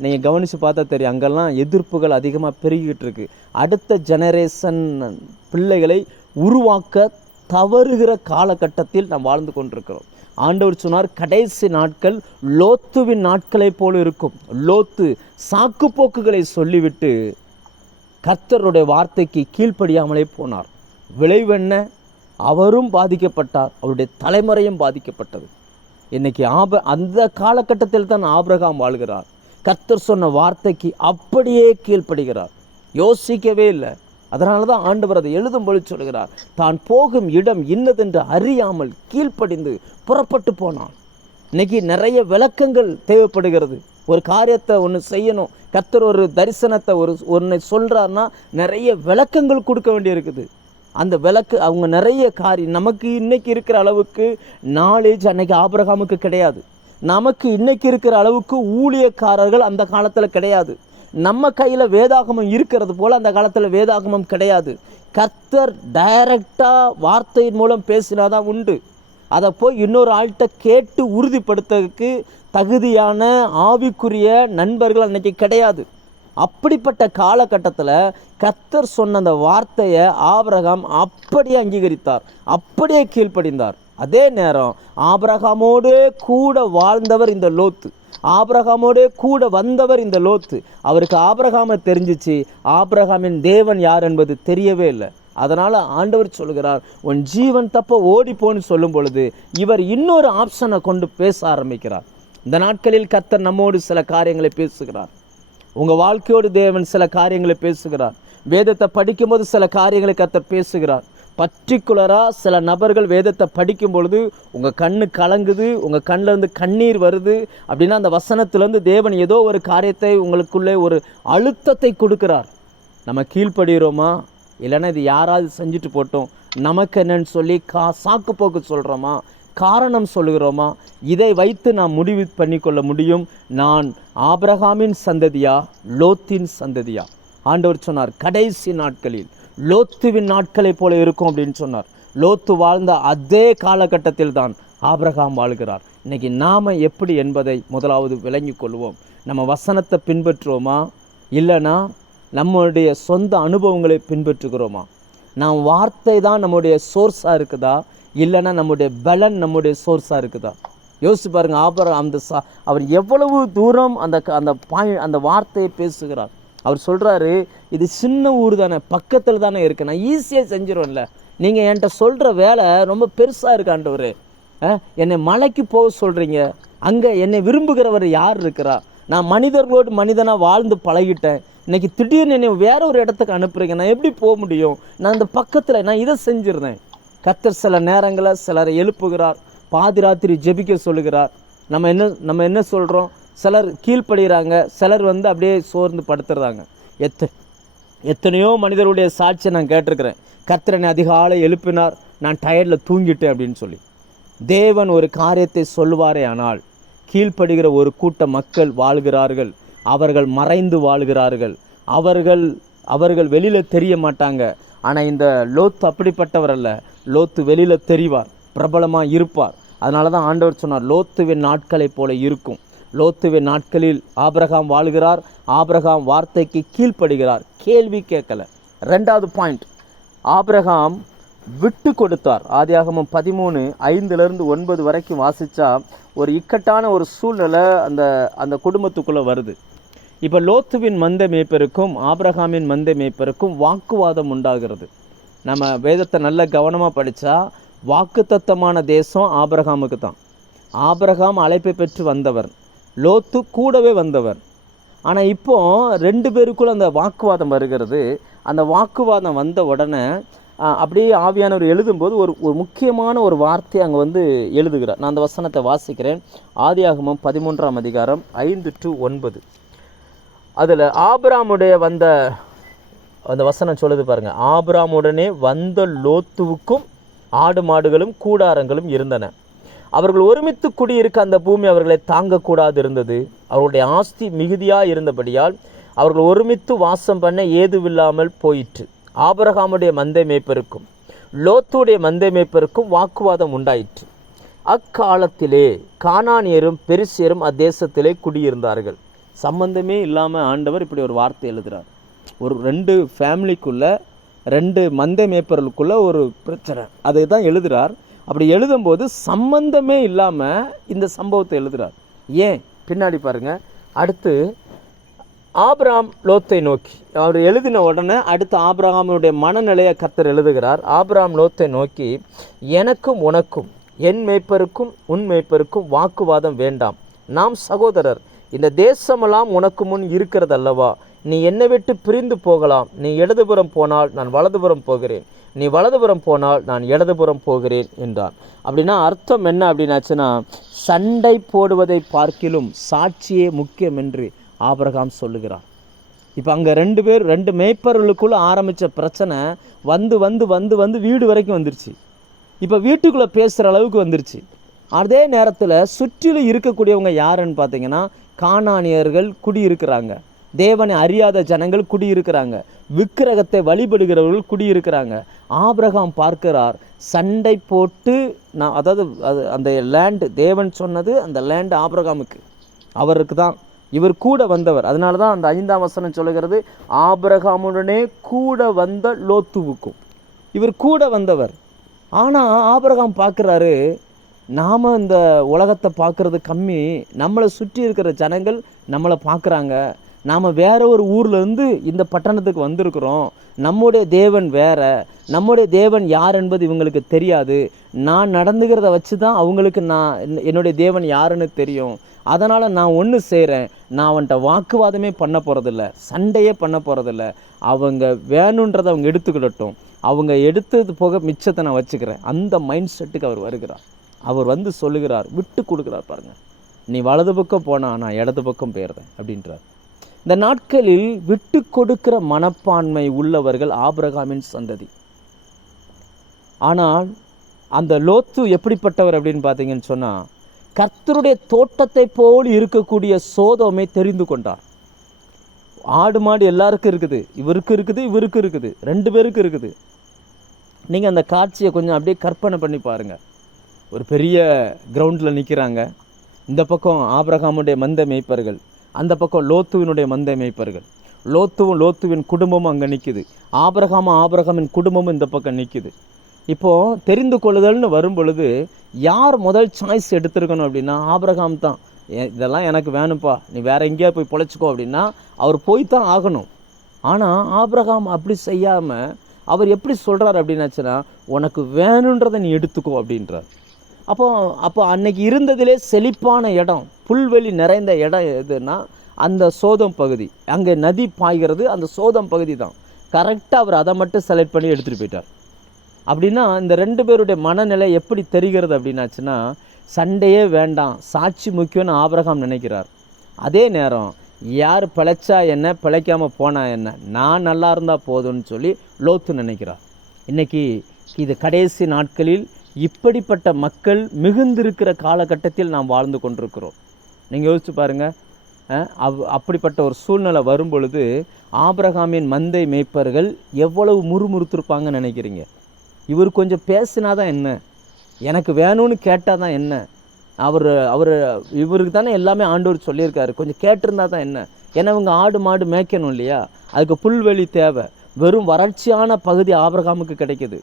நீங்கள் கவனித்து பார்த்தா தெரியும், அங்கெல்லாம் எதிர்ப்புகள் அதிகமாக பெருகிட்டு இருக்கு. அடுத்த ஜெனரேஷன் பிள்ளைகளை உருவாக்க தவறுகிற காலகட்டத்தில் நாம் வாழ்ந்து கொண்டிருக்கிறோம். ஆண்டவர் சொன்னார், கடைசி நாட்கள் லோத்துவின் நாட்களை போல இருக்கும். லோத்து சாக்கு போக்குகளை சொல்லிவிட்டு கர்த்தருடைய வார்த்தைக்கு கீழ்ப்படியாமலே போனார். விளைவென்ன? அவரும் பாதிக்கப்பட்டார், அவருடைய தலைமுறையும் பாதிக்கப்பட்டது. இன்னைக்கு அந்த காலகட்டத்தில் தான் ஆபிரகாம் வாழ்கிறார். கர்த்தர் சொன்ன வார்த்தைக்கு அப்படியே கீழ்ப்படுகிறார், யோசிக்கவே இல்லை. அதனால தான் ஆண்டவர் அதை எழுதும்பொழுது சொல்கிறார், தான் போகும் இடம் இன்னதென்று அறியாமல் கீழ்ப்படிந்து புறப்பட்டு போனான். இன்னைக்கு நிறைய விளக்கங்கள் தேவைப்படுகிறது. ஒரு காரியத்தை ஒன்று செய்யணும், கர்த்தர் ஒரு தரிசனத்தை ஒன்றை சொல்கிறாருன்னா நிறைய விளக்கங்கள் கொடுக்க வேண்டியிருக்குது. அந்த விளக்கு அவங்க நிறைய காரியம் நமக்கு இன்னைக்கு இருக்கிற அளவுக்கு நாலேஜ் அன்னைக்கு ஆபிரகாமுக்கு கிடையாது. நமக்கு இன்னைக்கு இருக்கிற அளவுக்கு ஊழியக்காரர்கள் அந்த காலத்தில் கிடையாது. நம்ம கையில் வேதாகமம் இருக்கிறது போல் அந்த காலத்தில் வேதாகமம் கிடையாது. கர்த்தர் டைரக்டாக வார்த்தையின் மூலம் பேசினாதான் உண்டு. அதை போய் இன்னொரு ஆள்கிட்ட கேட்டு உறுதிப்படுத்துறதுக்கு தகுதியான ஆவிக்குரிய நண்பர்கள் அன்னைக்கு கிடையாது. அப்படிப்பட்ட காலகட்டத்தில் கர்த்தர் சொன்ன அந்த வார்த்தையை ஆபிரகாம் அப்படியே அங்கீகரித்தார், அப்படியே கீழ்ப்படிந்தார். அதே நேரம் ஆபிரகாமோடு கூட வாழ்ந்தவர் இந்த லோத்து, ஆபிரகாமோடு கூட வந்தவர் இந்த லோத்து. அவருக்கு ஆபிரகாமை தெரிஞ்சிச்சு, ஆபிரகாமின் தேவன் யார் என்பது தெரியவே இல்லை. அதனால் ஆண்டவர் சொல்கிறார், உன் ஜீவன் தப்ப ஓடிப்போன்னு சொல்லும் பொழுது இவர் இன்னொரு ஆப்ஷனை கொண்டு பேச ஆரம்பிக்கிறார். இந்த நாட்களில் கர்த்தர் நம்மோடு சில காரியங்களை பேசுகிறார். உங்கள் வாழ்க்கையோடு தேவன் சில காரியங்களை பேசுகிறார். வேதத்தை படிக்கும்போது சில காரியங்களை கர்த்தர் பேசுகிறார். பர்டிகுலராக சில நபர்கள் வேதத்தை படிக்கும் பொழுது உங்கள் கண்ணு கலங்குது, உங்கள் கண்ணிலேருந்து கண்ணீர் வருது அப்படின்னா அந்த வசனத்திலேருந்து தேவன் ஏதோ ஒரு காரியத்தை உங்களுக்குள்ளே ஒரு அழுத்தத்தை கொடுக்கிறார். நம்ம கீழ்ப்படுகிறோமா, இல்லைன்னா இது யாராவது செஞ்சுட்டு போட்டோம் நமக்கு என்னன்னு சொல்லி சாக்கு போக்கு சொல்கிறோமா, காரணம் சொல்லுகிறோமா? இதை வைத்து நாம் முடிவு பண்ணி கொள்ள முடியும், நான் ஆபிரகாமின் சந்ததியா லோத்தின் சந்ததியா. ஆண்டவர் சொன்னார், கடைசி நாட்களில் லோத்துவின் நாட்களை போல இருக்கும் அப்படின்னு சொன்னார். லோத்து வாழ்ந்த அதே காலகட்டத்தில் தான் ஆபிரகாம் வாழ்கிறார். இன்னைக்கு நாம் எப்படி என்பதை முதலாவது விளங்கி கொள்வோம். நம்ம வசனத்தை பின்பற்றுவோமா, இல்லைனா நம்முடைய சொந்த அனுபவங்களை பின்பற்றுகிறோமா? நாம் வார்த்தை தான் நம்முடைய சோர்ஸாக இருக்குதா, இல்லைன்னா நம்முடைய பலன் நம்முடைய சோர்ஸாக இருக்குதா? யோசிச்சு பாருங்கள். அவர் எவ்வளவு தூரம் அந்த வார்த்தையை பேசுகிறார். அவர் சொல்கிறாரு, இது சின்ன ஊர் தானே, பக்கத்தில் தானே இருக்கு, நான் ஈஸியாக செஞ்சிருவேன்ல, நீங்கள் என்கிட்ட சொல்கிற வேலை ரொம்ப பெருசாக இருக்கு ஆண்டவர், என்னை மலைக்கு போக சொல்கிறீங்க, அங்கே என்னை விரும்புகிறவர் யார் இருக்கிறா? நான் மனிதர்களோடு மனிதனாக வாழ்ந்து பழகிட்டேன், இன்னைக்கு திடீர்னு என்னை வேற ஒரு இடத்துக்கு அனுப்புறீங்க, நான் எப்படி போக முடியும்? நான் இந்த பக்கத்தில் நான் இதை செஞ்சிருந்தேன். கர்த்தர் சில நேரங்களில் சிலரை எழுப்புகிறார், பாதி ராத்திரி ஜெபிக்க சொல்லுகிறார். நம்ம என்ன சொல்கிறோம்? சிலர் கீழ்ப்படுகிறாங்க, சிலர் அப்படியே சோர்ந்து படுத்துறாங்க. எத்தனையோ மனிதருடைய சாட்சியை நான் கேட்டிருக்கிறேன். கர்த்தரனை அதிகாலை எழுப்பினார், நான் டயர்டில் தூங்கிட்டேன் அப்படின்னு சொல்லி. தேவன் ஒரு காரியத்தை சொல்லுவாரே ஆனால் கீழ்ப்படுகிற ஒரு கூட்ட மக்கள் வாழ்கிறார்கள். அவர்கள் மறைந்து வாழ்கிறார்கள். அவர்கள் வெளியில் தெரிய மாட்டாங்க. ஆனால் இந்த லோத்து அப்படிப்பட்டவர் அல்ல. லோத்து வெளியில் தெரிவார், பிரபலமாக இருப்பார். அதனால தான் ஆண்டவர் சொன்னார், லோத்துவின் நாட்களை போல இருக்கும். லோத்துவின் நாட்களில் ஆபிரகாம் வாழ்கிறார், ஆபிரகாம் வார்த்தைக்கு கீழ்ப்படுகிறார், கேள்வி கேட்கல. ரெண்டாவது பாயிண்ட், ஆபிரகாம் விட்டு கொடுத்தார். ஆதியாகமம் 13:5-9 வரைக்கும் வாசித்தா ஒரு இக்கட்டான ஒரு சூழ்நிலை அந்த குடும்பத்துக்குள்ளே வருது. இப்போ லோத்துவின் மந்தை மேய்ப்பருக்கும் ஆபிரகாமின் மந்தை மேய்ப்பருக்கும் வாக்குவாதம் உண்டாகிறது. நம்ம வேதத்தை நல்ல கவனமாக படித்தா வாக்குத்தத்தமான தேசம் ஆபிரகாமுக்கு தான். ஆபிரகாம் அழைப்பை பெற்று வந்தவர், லோத்து கூடவே வந்தவர். ஆனால் இப்போ 2 பேருக்குள்ள அந்த வாக்குவாதம் வருகிறது. அந்த வாக்குவாதம் வந்த உடனே அப்படியே ஆவியானவர் எழுதும்போது ஒரு முக்கியமான ஒரு வார்த்தை அங்கே எழுதுகிறார். நான் அந்த வசனத்தை வாசிக்கிறேன். ஆதியாகமம் 13:5-9. அதில் ஆபிராமுடைய அந்த வசனம் சொல்லுது பாருங்க. ஆபிராமுடனே வந்த லோத்துவுக்கும் ஆடு மாடுகளும் கூடாரங்களும் இருந்தன. அவர்கள் ஒருமித்து குடியிருக்க அந்த பூமி அவர்களை தாங்கக்கூடாது இருந்தது. அவர்களுடைய ஆஸ்தி மிகுதியாக இருந்தபடியால் அவர்கள் ஒருமித்து வாசம் பண்ண ஏதுவில்லாமல் போயிற்று. ஆபிரகாமுடைய மந்தை மேய்ப்பருக்கும் லோத்துடைய மந்தை மேய்ப்பருக்கும் வாக்குவாதம் உண்டாயிற்று. அக்காலத்திலே கானானியரும் பெரிசியரும் அத்தேசத்திலே குடியிருந்தார்கள். சம்பந்தமே இல்லாமல் ஆண்டவர் இப்படி ஒரு வார்த்தை எழுதுகிறார். ஒரு 2 ஃபேமிலிக்குள்ள 2 மந்தை மேய்ப்பர்களுக்குள்ள ஒரு பிரச்சனை, அதை தான் எழுதுகிறார். அப்படி எழுதும்போது சம்பந்தமே இல்லாமல் இந்த சம்பவத்தை எழுதுகிறார். ஏன் பின்னாடி பாருங்கள். அடுத்து ஆபிரகாம் லோத்தை நோக்கி, அவர் எழுதின உடனே அடுத்து ஆபிரகாமுடைய மனநிலையை கர்த்தர் எழுதுகிறார். ஆபிரகாம் லோத்தை நோக்கி, எனக்கும் உனக்கும் என் மேய்ப்பருக்கும் உன் மேய்ப்பருக்கும் வாக்குவாதம் வேண்டாம், நாம் சகோதரர், இந்த தேசமெல்லாம் உனக்கு முன் இருக்கிறது அல்லவா, நீ என்னை விட்டு பிரிந்து போகலாம், நீ இடதுபுறம் போனால் நான் வலதுபுறம் போகிறேன், நீ வலதுபுறம் போனால் நான் இடதுபுறம் போகிறேன் என்றான். அப்படின்னா அர்த்தம் என்ன அப்படின்னாச்சுன்னா, சண்டை போடுவதை பார்க்கிலும் சாட்சியே முக்கியம் என்று ஆபிரகாம் சொல்லுகிறான். இப்போ அங்கே 2 மேய்ப்பர்களுக்குள்ளே ஆரம்பித்த பிரச்சனை வந்து வந்து வந்து வந்து வீடு வரைக்கும் வந்துருச்சு. இப்போ வீட்டுக்குள்ளே பேசுகிற அளவுக்கு வந்துருச்சு. அதே நேரத்தில் சுற்றிலும் இருக்கக்கூடியவங்க யாருன்னு பார்த்தீங்கன்னா, கானானியர்கள் குடியிருக்கிறாங்க, தேவனை அறியாத ஜனங்கள் குடியிருக்கிறாங்க, விக்கிரகத்தை வழிபடுகிறவர்கள் குடியிருக்கிறாங்க. ஆபிரகாம் பார்க்கிறார், சண்டை போட்டு அதாவது அந்த லேண்டு தேவன் சொன்னது, அந்த லேண்டு ஆபிரகாமுக்கு, அவருக்கு தான், இவர் கூட வந்தவர். அதனால தான் அந்த 5ஆம் வசனம் சொல்லுகிறது, ஆபிரகாமுடனே கூட வந்த லோத்துவுக்கும், இவர் கூட வந்தவர். ஆனால் ஆபிரகாம் பார்க்குறாரு, நாம் இந்த உலகத்தை பார்க்குறது கம்மி, நம்மளை சுற்றி இருக்கிற ஜனங்கள் நம்மளை பார்க்குறாங்க, நாம் வேற ஒரு ஊர்லேருந்து இந்த பட்டணத்துக்கு வந்திருக்கிறோம், நம்முடைய தேவன் வேற, நம்முடைய தேவன் யார் என்பது இவங்களுக்கு தெரியாது, நான் நடந்துக்கிறத வச்சு தான் அவங்களுக்கு என்னுடைய தேவன் யாருன்னு தெரியும். அதனால் நான் ஒன்று செய்கிறேன், நான் அவன்கிட்ட வாக்குவாதமே பண்ண போகிறதில்ல, சண்டையே பண்ண போகிறதில்ல, அவங்க வேணுன்றதை அவங்க எடுத்துக்கிடட்டும், அவங்க எடுத்தது போக மிச்சத்தை நான் வச்சுக்கிறேன். அந்த மைண்ட் செட்டுக்கு அவர் வருகிறார். அவர் வந்து சொல்லுகிறார், விட்டு கொடுக்குறார் பாருங்கள், நீ வலது பக்கம் போனால் நான் இடது பக்கம் போயிடுறேன் அப்படின்றார். இந்த நாட்களில் விட்டு கொடுக்கிற மனப்பான்மை உள்ளவர்கள் ஆபிரகாமின் சந்ததி. ஆனால் அந்த லோத்து எப்படிப்பட்டவர் அப்படின்னு பார்த்தீங்கன்னு சொன்னால், கர்த்தருடைய தோட்டத்தை போல் இருக்கக்கூடிய சோதோமை தெரிந்து கொண்டார். ஆடு மாடு எல்லாருக்கும் இருக்குது, இவருக்கு இருக்குது, இவருக்கு இருக்குது, 2 பேருக்கு இருக்குது. நீங்கள் அந்த காட்சியை கொஞ்சம் அப்படியே கற்பனை பண்ணி பாருங்கள். ஒரு பெரிய கிரவுண்டில் நிற்கிறாங்க, இந்த பக்கம் ஆபிரகாமுடைய மந்தை மேய்ப்பர்கள், அந்த பக்கம் லோத்துவினுடைய மந்தை மேய்ப்பர்கள், லோத்துவின் குடும்பமும் அங்கே நிற்குது, ஆபிரகாமின் குடும்பமும் இந்த பக்கம் நிற்குது. இப்போது தெரிந்து கொள்ளுதல்னு வரும் பொழுது யார் முதல் சாய்ஸ் எடுத்துருக்கணும் அப்படின்னா, ஆபிரகாம் தான். இதெல்லாம் எனக்கு வேணும்ப்பா, நீ வேற எங்கேயா போய் பொழைச்சிக்கோ அப்படின்னா அவர் போய்த்தான் ஆகணும். ஆனால் ஆபிரகாம் அப்படி செய்யாமல் அவர் எப்படி சொல்கிறார் அப்படின்னாச்சுன்னா, உனக்கு வேணுன்றதை நீ எடுத்துக்கோ அப்படின்றார். அப்போ அன்னைக்கு இருந்ததிலே செழிப்பான இடம், புல்வெளி நிறைந்த இடம் எதுன்னா அந்த சோதம் பகுதி, அங்கே நதி பாய்கிறது, அந்த சோதம் பகுதி தான். கரெக்டாக அவர் அதை மட்டும் செலக்ட் பண்ணி எடுத்துகிட்டு போயிட்டார். அப்படின்னா இந்த 2 பேருடைய மனநிலை எப்படி தெரிகிறது அப்படின்னாச்சுன்னா, சண்டையே வேண்டாம், சாட்சி முக்கியம்னு ஆபிரகாம் நினைக்கிறார். அதே நேரம் யார் பிழைச்சா என்ன, பிழைக்காமல் போனால் என்ன, நான் நல்லா இருந்தால் போதும்னு சொல்லி லோத்து நினைக்கிறார். இன்றைக்கி இது கடைசி நாட்களில் இப்படிப்பட்ட மக்கள் மிகுந்திருக்கிற காலகட்டத்தில் நாம் வாழ்ந்து கொண்டிருக்கிறோம். நீங்கள் யோசிச்சு பாருங்கள், அப்படிப்பட்ட ஒரு சூழ்நிலை வரும் பொழுது ஆபிரகாமின் மந்தை மேய்ப்பர்கள் எவ்வளவு முறுமுறுத்திருப்பாங்கன்னு நினைக்கிறீங்க? இவர் கொஞ்சம் பேசினாதான் என்ன, எனக்கு வேணும்னு கேட்டால் தான் என்ன, இவருக்கு தானே எல்லாமே ஆண்டவர் சொல்லியிருக்காரு, கொஞ்சம் கேட்டிருந்தா தான் என்ன. ஏன்னா இவங்க ஆடு மாடு மேய்க்கணும் இல்லையா, அதுக்கு புல்வெளி தேவை. வெறும் வறட்சியான பகுதி ஆபிரகாமுக்கு கிடைக்கிது.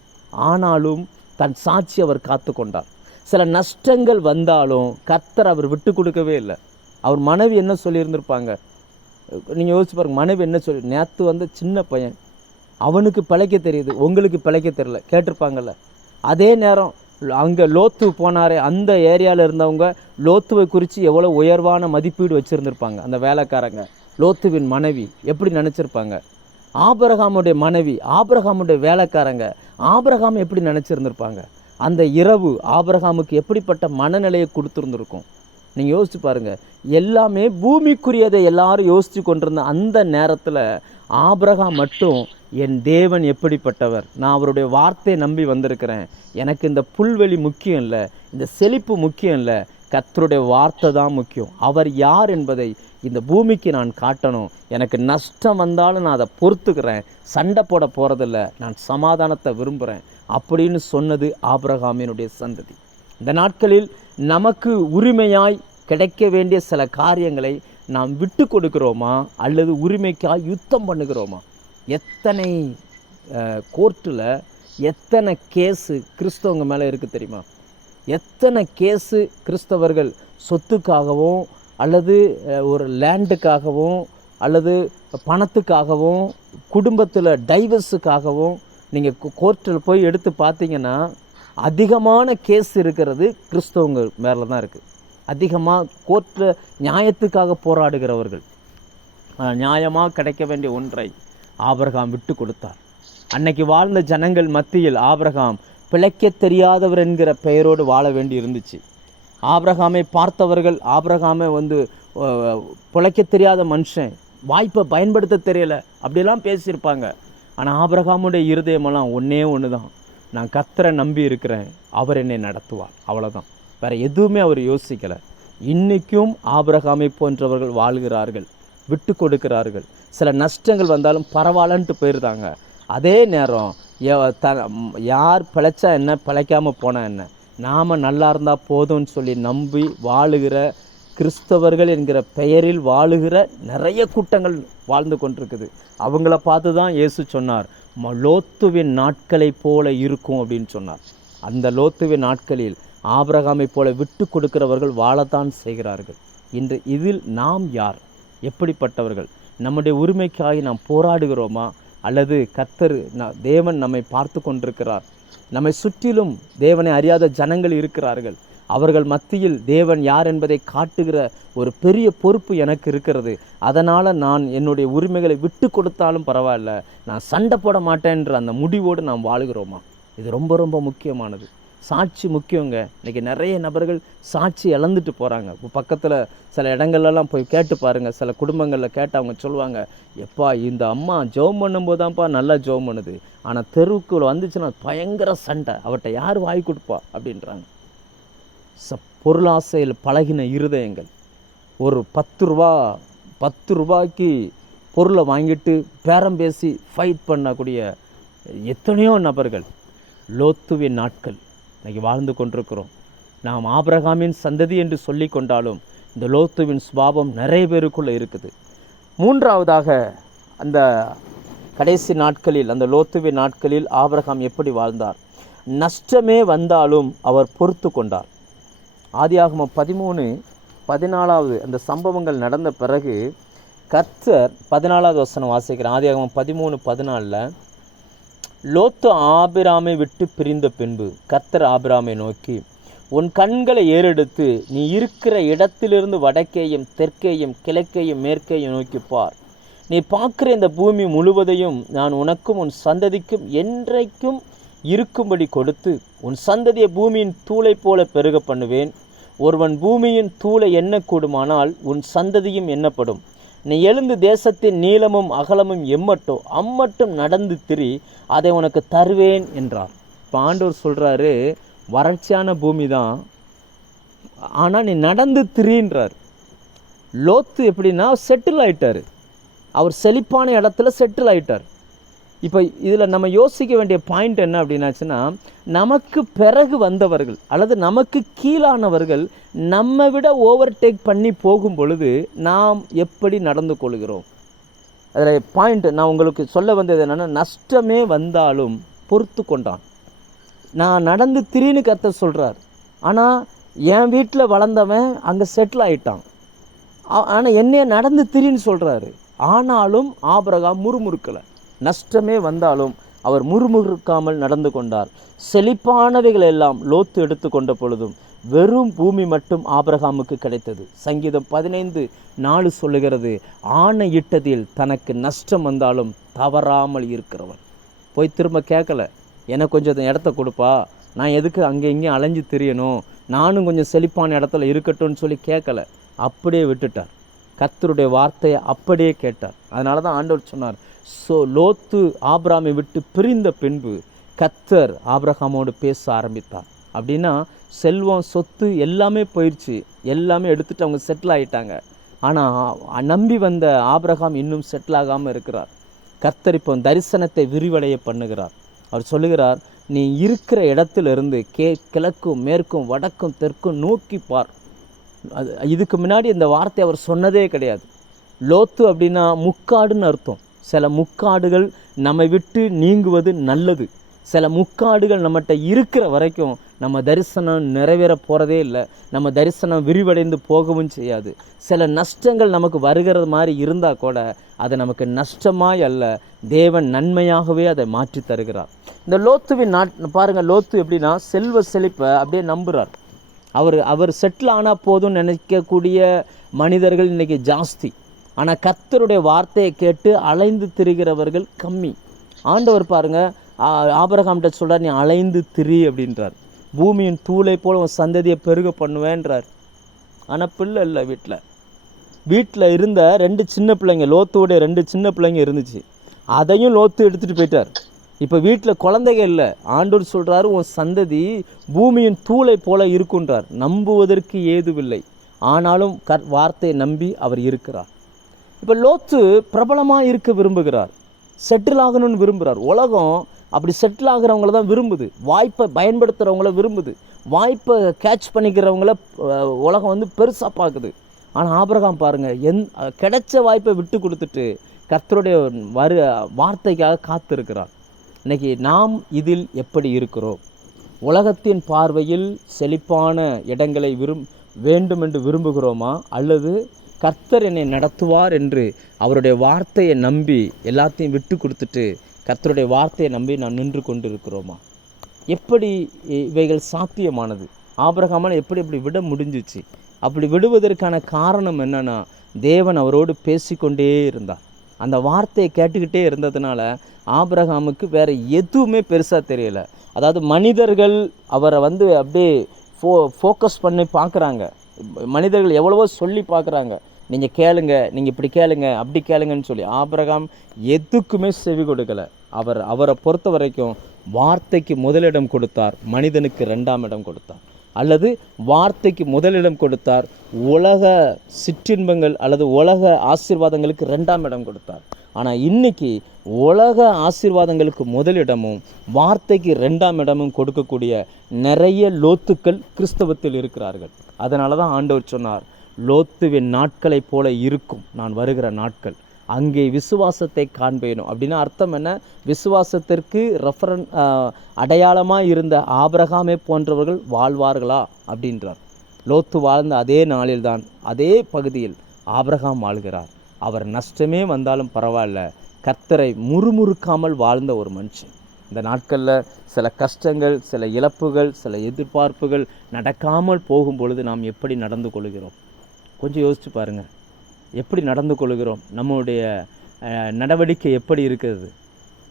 ஆனாலும் தன் சாட்சி அவர் காத்து கொண்டார். சில நஷ்டங்கள் வந்தாலும் கர்த்தர் அவர் விட்டு கொடுக்கவே இல்லை. அவர் மனைவி என்ன சொல்லியிருந்திருப்பாங்க நீங்கள் யோசிச்சு பாருங்க. மனைவி என்ன சொல்லி, நேற்று வந்து சின்ன பையன், அவனுக்கு பிழைக்க தெரியுது, உங்களுக்கு பிழைக்க தெரியல, கேட்டிருப்பாங்கல்ல. அதே நேரம் அங்கே லோத்து போனாரே, அந்த ஏரியாவில் இருந்தவங்க லோத்துவை குறித்து எவ்வளோ உயர்வான மதிப்பீடு வச்சுருந்துருப்பாங்க. அந்த வேலைக்காரங்க லோத்துவின் மனைவி எப்படி நினச்சிருப்பாங்க, ஆபிரகாமுடைய மனைவி, ஆபிரகாமுடைய வேலைக்காரங்க ஆபிரகாம் எப்படி நினச்சிருந்துருப்பாங்க. அந்த இரவு ஆபிரகாமுக்கு எப்படிப்பட்ட மனநிலையை கொடுத்துருந்துருக்கும். நீங்கள் யோசிச்சு பாருங்கள். எல்லாமே பூமிக்குரியதை எல்லாரும் யோசித்து கொண்டிருந்த அந்த நேரத்தில் ஆபிரகாம் மட்டும், என் தேவன் எப்படிப்பட்டவர், நான் அவருடைய வார்த்தையை நம்பி வந்திருக்கிறேன், எனக்கு இந்த புல்வெளி முக்கியம் இல்லை, இந்த செழிப்பு முக்கியம் இல்லை, கர்த்தருடைய வார்த்தை தான் முக்கியம், அவர் யார் என்பதை இந்த பூமிக்கு நான் காட்டணும், எனக்கு நஷ்டம் வந்தாலும் நான் அதை பொறுத்துக்கிறேன், சண்டை போட போகிறதில்ல, நான் சமாதானத்தை விரும்புகிறேன் அப்படின்னு சொன்னது ஆபிரகாமினுடைய சந்ததி. இந்த நாட்களில் நமக்கு உரிமையாய் கிடைக்க வேண்டிய சில காரியங்களை நாம் விட்டு கொடுக்கிறோமா அல்லது உரிமைக்காய் யுத்தம் பண்ணுகிறோமா? எத்தனை கோர்ட்டில் எத்தனை கேஸு கிறிஸ்தவங்க மேலே இருக்குது தெரியுமா? எத்தனை கேஸு கிறிஸ்தவர்கள் சொத்துக்காகவும் அல்லது ஒரு லேண்டுக்காகவும் அல்லது பணத்துக்காகவும் குடும்பத்தில் டைவர்ஸுக்காகவும் நீங்கள் கோர்ட்டில் போய் எடுத்து பார்த்தீங்கன்னா அதிகமான கேஸ் இருக்கிறது கிறிஸ்தவங்க மேலே தான் இருக்குது. அதிகமாக கோர்ட்டில் நியாயத்துக்காக போராடுகிறவர்கள். நியாயமாக கிடைக்க வேண்டிய ஒன்றை ஆபிரகாம் விட்டு கொடுத்தார். அன்னைக்கு வாழ்ந்த ஜனங்கள் மத்தியில் ஆபிரகாம் பிழைக்க தெரியாதவர் என்கிற பெயரோடு வாழ வேண்டி இருந்துச்சு. ஆபிரகாமை பார்த்தவர்கள் ஆபிரகாமை பிழைக்க தெரியாத மனுஷன், வாய்ப்பை பயன்படுத்த தெரியல அப்படிலாம் பேசியிருப்பாங்க. ஆனால் ஆபிரகாமுடைய இருதயமெல்லாம் ஒன்றே ஒன்று தான், நான் கர்த்தரை நம்பி இருக்கிறேன், அவர் என்னை நடத்துவார், அவ்வளோதான். வேறு எதுவுமே அவர் யோசிக்கலை. இன்றைக்கும் ஆபிரகாமை போன்றவர்கள் வாழ்கிறார்கள், விட்டு கொடுக்கிறார்கள். சில நஷ்டங்கள் வந்தாலும் பரவாயில்லன்ட்டு போயிருந்தாங்க. அதே நேரம் யார் பிழைச்சா என்ன, பிழைக்காமல் போனால் என்ன, நாம் நல்லா இருந்தால் போதும்னு சொல்லி நம்பி வாழுகிற கிறிஸ்தவர்கள் என்கிற பெயரில் வாழுகிற நிறைய கூட்டங்கள் வாழ்ந்து கொண்டிருக்குது. அவங்கள பார்த்து தான் இயேசு சொன்னார், லோத்துவின் நாட்களை போல இருக்கும் அப்படின்னு சொன்னார். அந்த லோத்துவின் நாட்களில் ஆபிரகாமை போல விட்டு கொடுக்கிறவர்கள் வாழத்தான் செய்கிறார்கள். இன்று இதில் நாம் யார், எப்படிப்பட்டவர்கள்? நம்முடைய உரிமைக்காக நாம் போராடுகிறோமா? அல்லது கர்த்தர் தேவன் நம்மை பார்த்து கொண்டிருக்கிறார்? நம்மை சுற்றிலும் தேவனை அறியாத ஜனங்கள் இருக்கிறார்கள். அவர்கள் மத்தியில் தேவன் யார் என்பதை காட்டுகிற ஒரு பெரிய பொறுப்பு எனக்கு இருக்கிறது. அதனால் நான் என்னுடைய உரிமைகளை விட்டு கொடுத்தாலும் பரவாயில்ல, நான் சண்டை போட மாட்டேன்ற அந்த முடிவோடு நாம் வாழுகிறோமா? இது ரொம்ப ரொம்ப முக்கியமானது. சாட்சி முக்கியங்க. இன்றைக்கி நிறைய நபர்கள் சாட்சி இழந்துட்டு போகிறாங்க. இப்போ பக்கத்தில் சில இடங்கள்லாம் போய் கேட்டு பாருங்கள். சில குடும்பங்களில் கேட்டு அவங்க சொல்லுவாங்க, எப்பா இந்த அம்மா ஜெபம் பண்ணும்போது தான்ப்பா நல்லா ஜெபம் பண்ணுது, ஆனால் தெருவுக்குள்ள வந்துச்சுன்னா பயங்கர சண்டை, அவர்கிட்ட யார் வாய் கொடுப்பா அப்படின்றாங்க. பொருளாசையில் பழகின இருதயங்கள். ஒரு 10 ரூபாய்க்கு பொருளை வாங்கிட்டு பேரம் பேசி ஃபைட் பண்ணக்கூடிய எத்தனையோ நபர்கள். லோத்துவின் நாட்கள் இன்றைக்கி வாழ்ந்து கொண்டிருக்கிறோம். நாம் ஆபிரகாமின் சந்ததி என்று சொல்லி கொண்டாலும் இந்த லோத்துவின் சுபாவம் நிறைய பேருக்குள்ளே இருக்குது. மூன்றாவதாக, அந்த கடைசி நாட்களில், அந்த லோத்துவின் நாட்களில் ஆபிரகாம் எப்படி வாழ்ந்தார்? நஷ்டமே வந்தாலும் அவர் பொறுத்து கொண்டார். ஆதியாகமம் 13:14 அந்த சம்பவங்கள் நடந்த பிறகு கர்த்தர் 14வது வசனம் வாசிக்கிறேன். ஆதியாகமம் 13:14, லோத்து ஆபிராமை விட்டு பிரிந்த பின்பு கர்த்தர் ஆபிராமை நோக்கி, உன் கண்களை ஏறெடுத்து நீ இருக்கிற இடத்திலிருந்து வடக்கேயும் தெற்கேயும் கிழக்கேயும் மேற்கேயும் நோக்கி பார். நீ பார்க்குற இந்த பூமி முழுவதையும் நான் உனக்கும் உன் சந்ததிக்கும் என்றைக்கும் இருக்கும்படி கொடுத்து உன் சந்ததியை பூமியின் தூளை போல பெருக பண்ணுவேன். ஒருவன் பூமியின் தூளை எண்ணக்கூடுமானால் உன் சந்ததியும் எண்ணப்படும். நீ எழுந்து தேசத்தின் நீளமும் அகலமும் எம்மட்டோ அம்மட்டும் நடந்து திரி, அதை உனக்கு தருவேன் என்றார். இப்போ ஆண்டவர் சொல்கிறாரு, வறட்சியான பூமி தான், ஆனால் நீ நடந்து திரின்றார். லோத்து எப்படின்னா செட்டில் ஆயிட்டார். அவர் செழிப்பான இடத்துல செட்டில் ஆயிட்டார். இப்போ இதில் நம்ம யோசிக்க வேண்டிய பாயிண்ட் என்ன அப்படின்னாச்சுன்னா, நமக்கு பிறகு வந்தவர்கள் அல்லது நமக்கு கீழானவர்கள் நம்ம விட ஓவர்டேக் பண்ணி போகும் பொழுது நாம் எப்படி நடந்து கொள்கிறோம்? அதில் பாயிண்ட் நான் உங்களுக்கு சொல்ல வந்தது என்னென்னா, நஷ்டமே வந்தாலும் பொறுத்து கொண்டான். நான் நடந்து திரின்னு கர்த்தர் சொல்கிறார். ஆனால் என் வீட்டில் வளர்ந்தவன் அங்கே செட்டில் ஆகிட்டான். ஆனால் என்னைய நடந்து திரின்னு சொல்கிறாரு. ஆனாலும் ஆபிரகாம் முறுமுறுக்கலை. நஷ்டமே வந்தாலும் அவர் முறுமுறுக்காமல் நடந்து கொண்டார். செழிப்பானவைகள் எல்லாம் லோத்து எடுத்து கொண்ட பொழுதும் வெறும் பூமி மட்டும் ஆபிரகாமுக்கு கிடைத்தது. சங்கீதம் 15:4 சொல்லுகிறது, ஆணையிட்டதில் தனக்கு நஷ்டம் வந்தாலும் தவறாமல் இருக்கிறவன். போய் திரும்ப கேட்கல, எனக்கு கொஞ்சம் இடத்த கொடுப்பா, நான் எதுக்கு அங்கே இங்கேயும் அலைஞ்சு திரியணும், நானும் கொஞ்சம் செழிப்பான இடத்துல இருக்கட்டும்னு சொல்லி கேட்கல, அப்படியே விட்டுட்டார். கர்த்தருடைய வார்த்தையை அப்படியே கேட்டார். அதனால தான் ஆண்டவர் சொன்னார், லோத்து ஆபிரகாமை விட்டு பிரிந்த பின்பு கர்த்தர் ஆபிரகாமோடு பேச ஆரம்பித்தார். அப்படின்னா செல்வம் சொத்து எல்லாமே போயிடுச்சு, எல்லாமே எடுத்துகிட்டு அவங்க செட்டில் ஆகிட்டாங்க. ஆனால் நம்பி வந்த ஆபிரகாம் இன்னும் செட்டில் ஆகாமல் இருக்கிறார். கர்த்தர் இப்போ தரிசனத்தை விரிவடைய பண்ணுகிறார். அவர் சொல்லுகிறார், நீ இருக்கிற இடத்திலிருந்து கிழக்கும் மேற்கும் வடக்கும் தெற்கும் நோக்கி பார். இதுக்கு முன்னாடி இந்த வார்த்தை அவர் சொன்னதே கிடையாது. லோத்து அப்படின்னா முக்காடுன்னு அர்த்தம். சில முக்காடுகள் நம்மை விட்டு நீங்குவது நல்லது. சில முக்காடுகள் நம்மகிட்ட இருக்கிற வரைக்கும் நம்ம தரிசனம் நிறைவேற போகிறதே இல்லை. நம்ம தரிசனம் விரிவடைந்து போகவும் செய்யாது. சில நஷ்டங்கள் நமக்கு வருகிறது மாதிரி இருந்தால் கூட அது நமக்கு நஷ்டமாய் அல்ல, தேவன் நன்மையாகவே அதை மாற்றி தருகிறார். இந்த லோத்துவின் பாருங்கள், லோத்து எப்படின்னா செல்வ செழிப்பை அப்படியே நம்புகிறார். அவர் செட்டில் ஆனால் போதும்னு நினைக்கக்கூடிய மனிதர்கள் இன்றைக்கி ஜாஸ்தி. ஆனால் கர்த்தருடைய வார்த்தையை கேட்டு அலைந்து திரிகிறவர்கள் கம்மி. ஆண்டவர் பாருங்கள், ஆபிரகாம்கிட்ட சொல்கிறார், நீ அலைந்து திரி அப்படின்றார். பூமியின் தூளை போல் உன் சந்ததியை பெருக பண்ணுவேன்றார். ஆனால் பிள்ளை இல்லை. வீட்டில் இருந்த 2 சின்ன பிள்ளைங்க, லோத்துடைய 2 சின்ன பிள்ளைங்க இருந்துச்சு. அதையும் லோத்து எடுத்துகிட்டு போயிட்டார். இப்போ வீட்டில் குழந்தைங்க இல்லை. ஆண்டவர் சொல்கிறாரு, உன் சந்ததி பூமியின் தூளை போல இருக்குன்றார். நம்புவதற்கு ஏதுவில்லை, ஆனாலும் வார்த்தையை நம்பி அவர் இருக்கிறார். இப்போ லோத்து பிரபலமாக இருக்க விரும்புகிறார், செட்டில் ஆகணும்னு விரும்புகிறார். உலகம் அப்படி செட்டில் ஆகிறவங்கள தான் விரும்புது, வாய்ப்பை பயன்படுத்துகிறவங்கள விரும்புது, வாய்ப்பை கேட்ச் பண்ணிக்கிறவங்கள உலகம் பெருசாக பார்க்குது. ஆனால் ஆபிரகாம் பாருங்கள், கிடைச்ச வாய்ப்பை விட்டு கொடுத்துட்டு கர்த்தருடைய வார்த்தைக்காக காத்திருக்கிறார். இன்றைக்கி நாம் இதில் எப்படி இருக்கிறோம்? உலகத்தின் பார்வையில் செழிப்பான இடங்களை வேண்டும் என்று விரும்புகிறோமா, அல்லது கர்த்தர் என்னை நடத்துவார் என்று அவருடைய வார்த்தையை நம்பி எல்லாத்தையும் விட்டு கொடுத்துட்டு கர்த்தருடைய வார்த்தையை நம்பி நாம் நின்று கொண்டு இருக்கிறோமா? எப்படி இவைகள் சாத்தியமானது? ஆபிரகாமால் எப்படி விட முடிஞ்சிச்சு? அப்படி விடுவதற்கான காரணம் என்னன்னா, தேவன் அவரோடு பேசிக்கொண்டே இருந்தார். அந்த வார்த்தையை கேட்டுக்கிட்டே இருந்ததுனால ஆபிரகாமுக்கு வேறு எதுவுமே பெருசாக தெரியலை. அதாவது மனிதர்கள் அவரை அப்படியே ஃபோக்கஸ் பண்ணி பார்க்குறாங்க. மனிதர்கள் எவ்வளவோ சொல்லி பார்க்குறாங்க, நீங்கள் கேளுங்க, நீங்கள் இப்படி கேளுங்க, அப்படி கேளுங்கன்னு சொல்லி. ஆபிரகாம் எதுக்குமே செவி கொடுக்கலை. அவரை பொறுத்த வரைக்கும் வார்த்தைக்கு முதலிடம் கொடுத்தார், மனிதனுக்கு 2ஆம் இடம் கொடுத்தார். அல்லது வார்த்தைக்கு முதலிடம் கொடுத்தார், உலக சிற்றின்பங்கள் அல்லது உலக ஆசீர்வாதங்களுக்கு 2ஆம் இடம் கொடுத்தார். ஆனால் இன்னைக்கு உலக ஆசீர்வாதங்களுக்கு முதலிடமும் வார்த்தைக்கு 2ஆம் இடமும் கொடுக்கக்கூடிய நிறைய லோத்துக்கள் கிறிஸ்தவத்தில் இருக்கிறார்கள். அதனால தான் ஆண்டவர் சொன்னார், லோத்துவின் நாட்களைப் போல இருக்கும் நான் வருகிற நாட்கள், அங்கே விசுவாசத்தை காண்பேனும். அப்படின்னா அர்த்தம் என்ன? விசுவாசத்திற்கு அடையாளமாக இருந்த ஆபிரகாமை போன்றவர்கள் வாழ்வார்களா அப்படின்றார். லோத்து வாழ்ந்த அதே நாளில்தான் அதே பகுதியில் ஆபிரகாம் வாழ்கிறார். அவர் நஷ்டமே வந்தாலும் பரவாயில்ல, கர்த்தரை முறுமுறுக்காமல் வாழ்ந்த ஒரு மனுஷன். இந்த நாட்களில் சில கஷ்டங்கள், சில இழப்புகள், சில எதிர்பார்ப்புகள் நடக்காமல் போகும் பொழுது நாம் எப்படி நடந்து கொள்கிறோம்? கொஞ்சம் யோசிச்சு பாருங்கள். எப்படி நடந்து கொள்கிறோம்? நம்முடைய நடவடிக்கை எப்படி இருக்கிறது?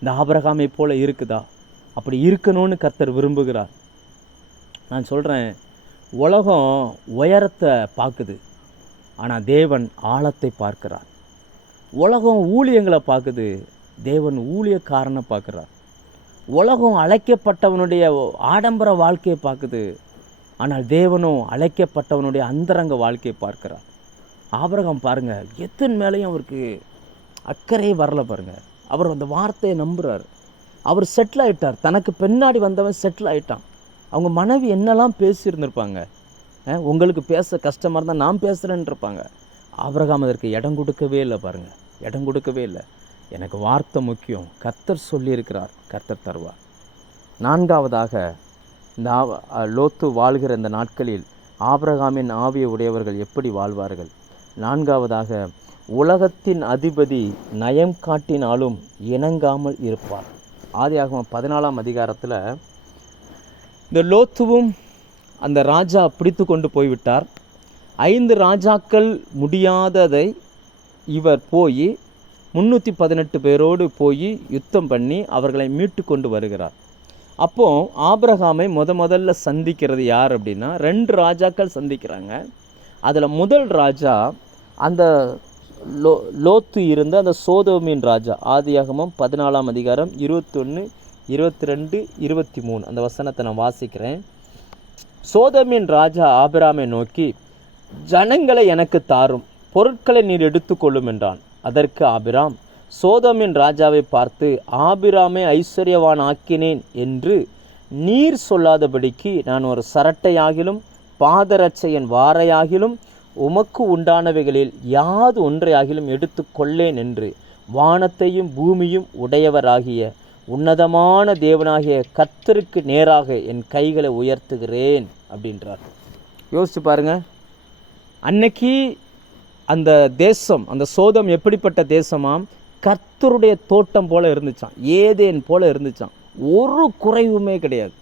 இந்த ஆபிரகாமை போல இருக்குதா? அப்படி இருக்கணும்னு கர்த்தர் விரும்புகிறார். நான் சொல்கிறேன், உலகம் உயரத்தை பார்க்குது, ஆனால் தேவன் ஆழத்தை பார்க்கிறார். உலகம் ஊழியங்களை பார்க்குது, தேவன் ஊழியக்காரனை பார்க்குறார். உலகம் அழைக்கப்பட்டவனுடைய ஆடம்பர வாழ்க்கையை பார்க்குது, ஆனால் தேவனும் அழைக்கப்பட்டவனுடைய அந்தரங்க வாழ்க்கையை பார்க்கிறார். ஆபிரகாம் பாருங்கள், எத்தனை மேலேயும் அவருக்கு அக்கறையே வரல பாருங்கள். அவர் அந்த வார்த்தையை நம்புகிறார். அவர் செட்டில் ஆகிட்டார். தனக்கு பின்னாடி வந்தவன் செட்டில் ஆகிட்டான். அவங்க மனைவி என்னெல்லாம் பேசியிருந்திருப்பாங்க. உங்களுக்கு பேச கஷ்டமாக இருந்தால் நான் பேசுகிறேன்னு இருப்பாங்க. ஆபிரகாம் அதற்கு இடம் கொடுக்கவே இல்லை பாருங்கள், இடம் கொடுக்கவே இல்லை. எனக்கு வார்த்தை முக்கியம், கர்த்தர் சொல்லியிருக்கிறார், கர்த்தர் தருவார். 4வதாக, இந்த லோத்து வாழ்கிற இந்த நாட்களில் ஆபிரகாமின் ஆவியை உடையவர்கள் எப்படி வாழ்வார்கள்? 4வதாக, உலகத்தின் அதிபதி நயம் காட்டினாலும் இணங்காமல் இருப்பார். ஆதியாகமம் 14ஆம் அதிகாரத்தில் இந்த லோத்துவும் அந்த ராஜா பிடித்து கொண்டு போய்விட்டார். 5 ராஜாக்கள் முடியாததை இவர் போய் 318 பேரோடு போய் யுத்தம் பண்ணி அவர்களை மீட்டு கொண்டு வருகிறார். அப்போ ஆபிரகாமை முதல்ல சந்திக்கிறது யார் அப்படின்னா 2 ராஜாக்கள் சந்திக்கிறாங்க. அதில் முதல் ராஜா அந்த லோத்து இருந்த அந்த சோதோமின் ராஜா. ஆதியாகமம் 14ஆம் அதிகாரம் 21, 22, 23 அந்த வசனத்தை நான் வாசிக்கிறேன். சோதோமின் ராஜா ஆபிராமை நோக்கி, ஜனங்களை எனக்கு தாரும், பொருட்களை நீர் எடுத்துக்கொள்ளும் என்றான். அதற்கு ஆபிராம் சோதோமின் ராஜாவை பார்த்து, ஆபிராமை ஐஸ்வர்யவான் ஆக்கினேன் என்று நீர் சொல்லாதபடிக்கு நான் ஒரு சரட்டையாகிலும் பாதரட்சையின் வாரையாகிலும் உமக்கு உண்டானவைகளில் யாது ஒன்றையாகிலும் எடுத்து கொள்ளேன் என்று வானத்தையும் பூமியும் உடையவராகிய உன்னதமான தேவனாகிய கர்த்தருக்கு நேராக என் கைகளை உயர்த்துகிறேன் அப்படின்றார். யோசிச்சு பாருங்க, அன்னைக்கு அந்த தேசம், அந்த சோதம் எப்படிப்பட்ட தேசமாம்? கர்த்தருடைய தோட்டம் போல இருந்துச்சான், ஏதேன் போல இருந்துச்சான். ஒரு குறைவுமே கிடையாது.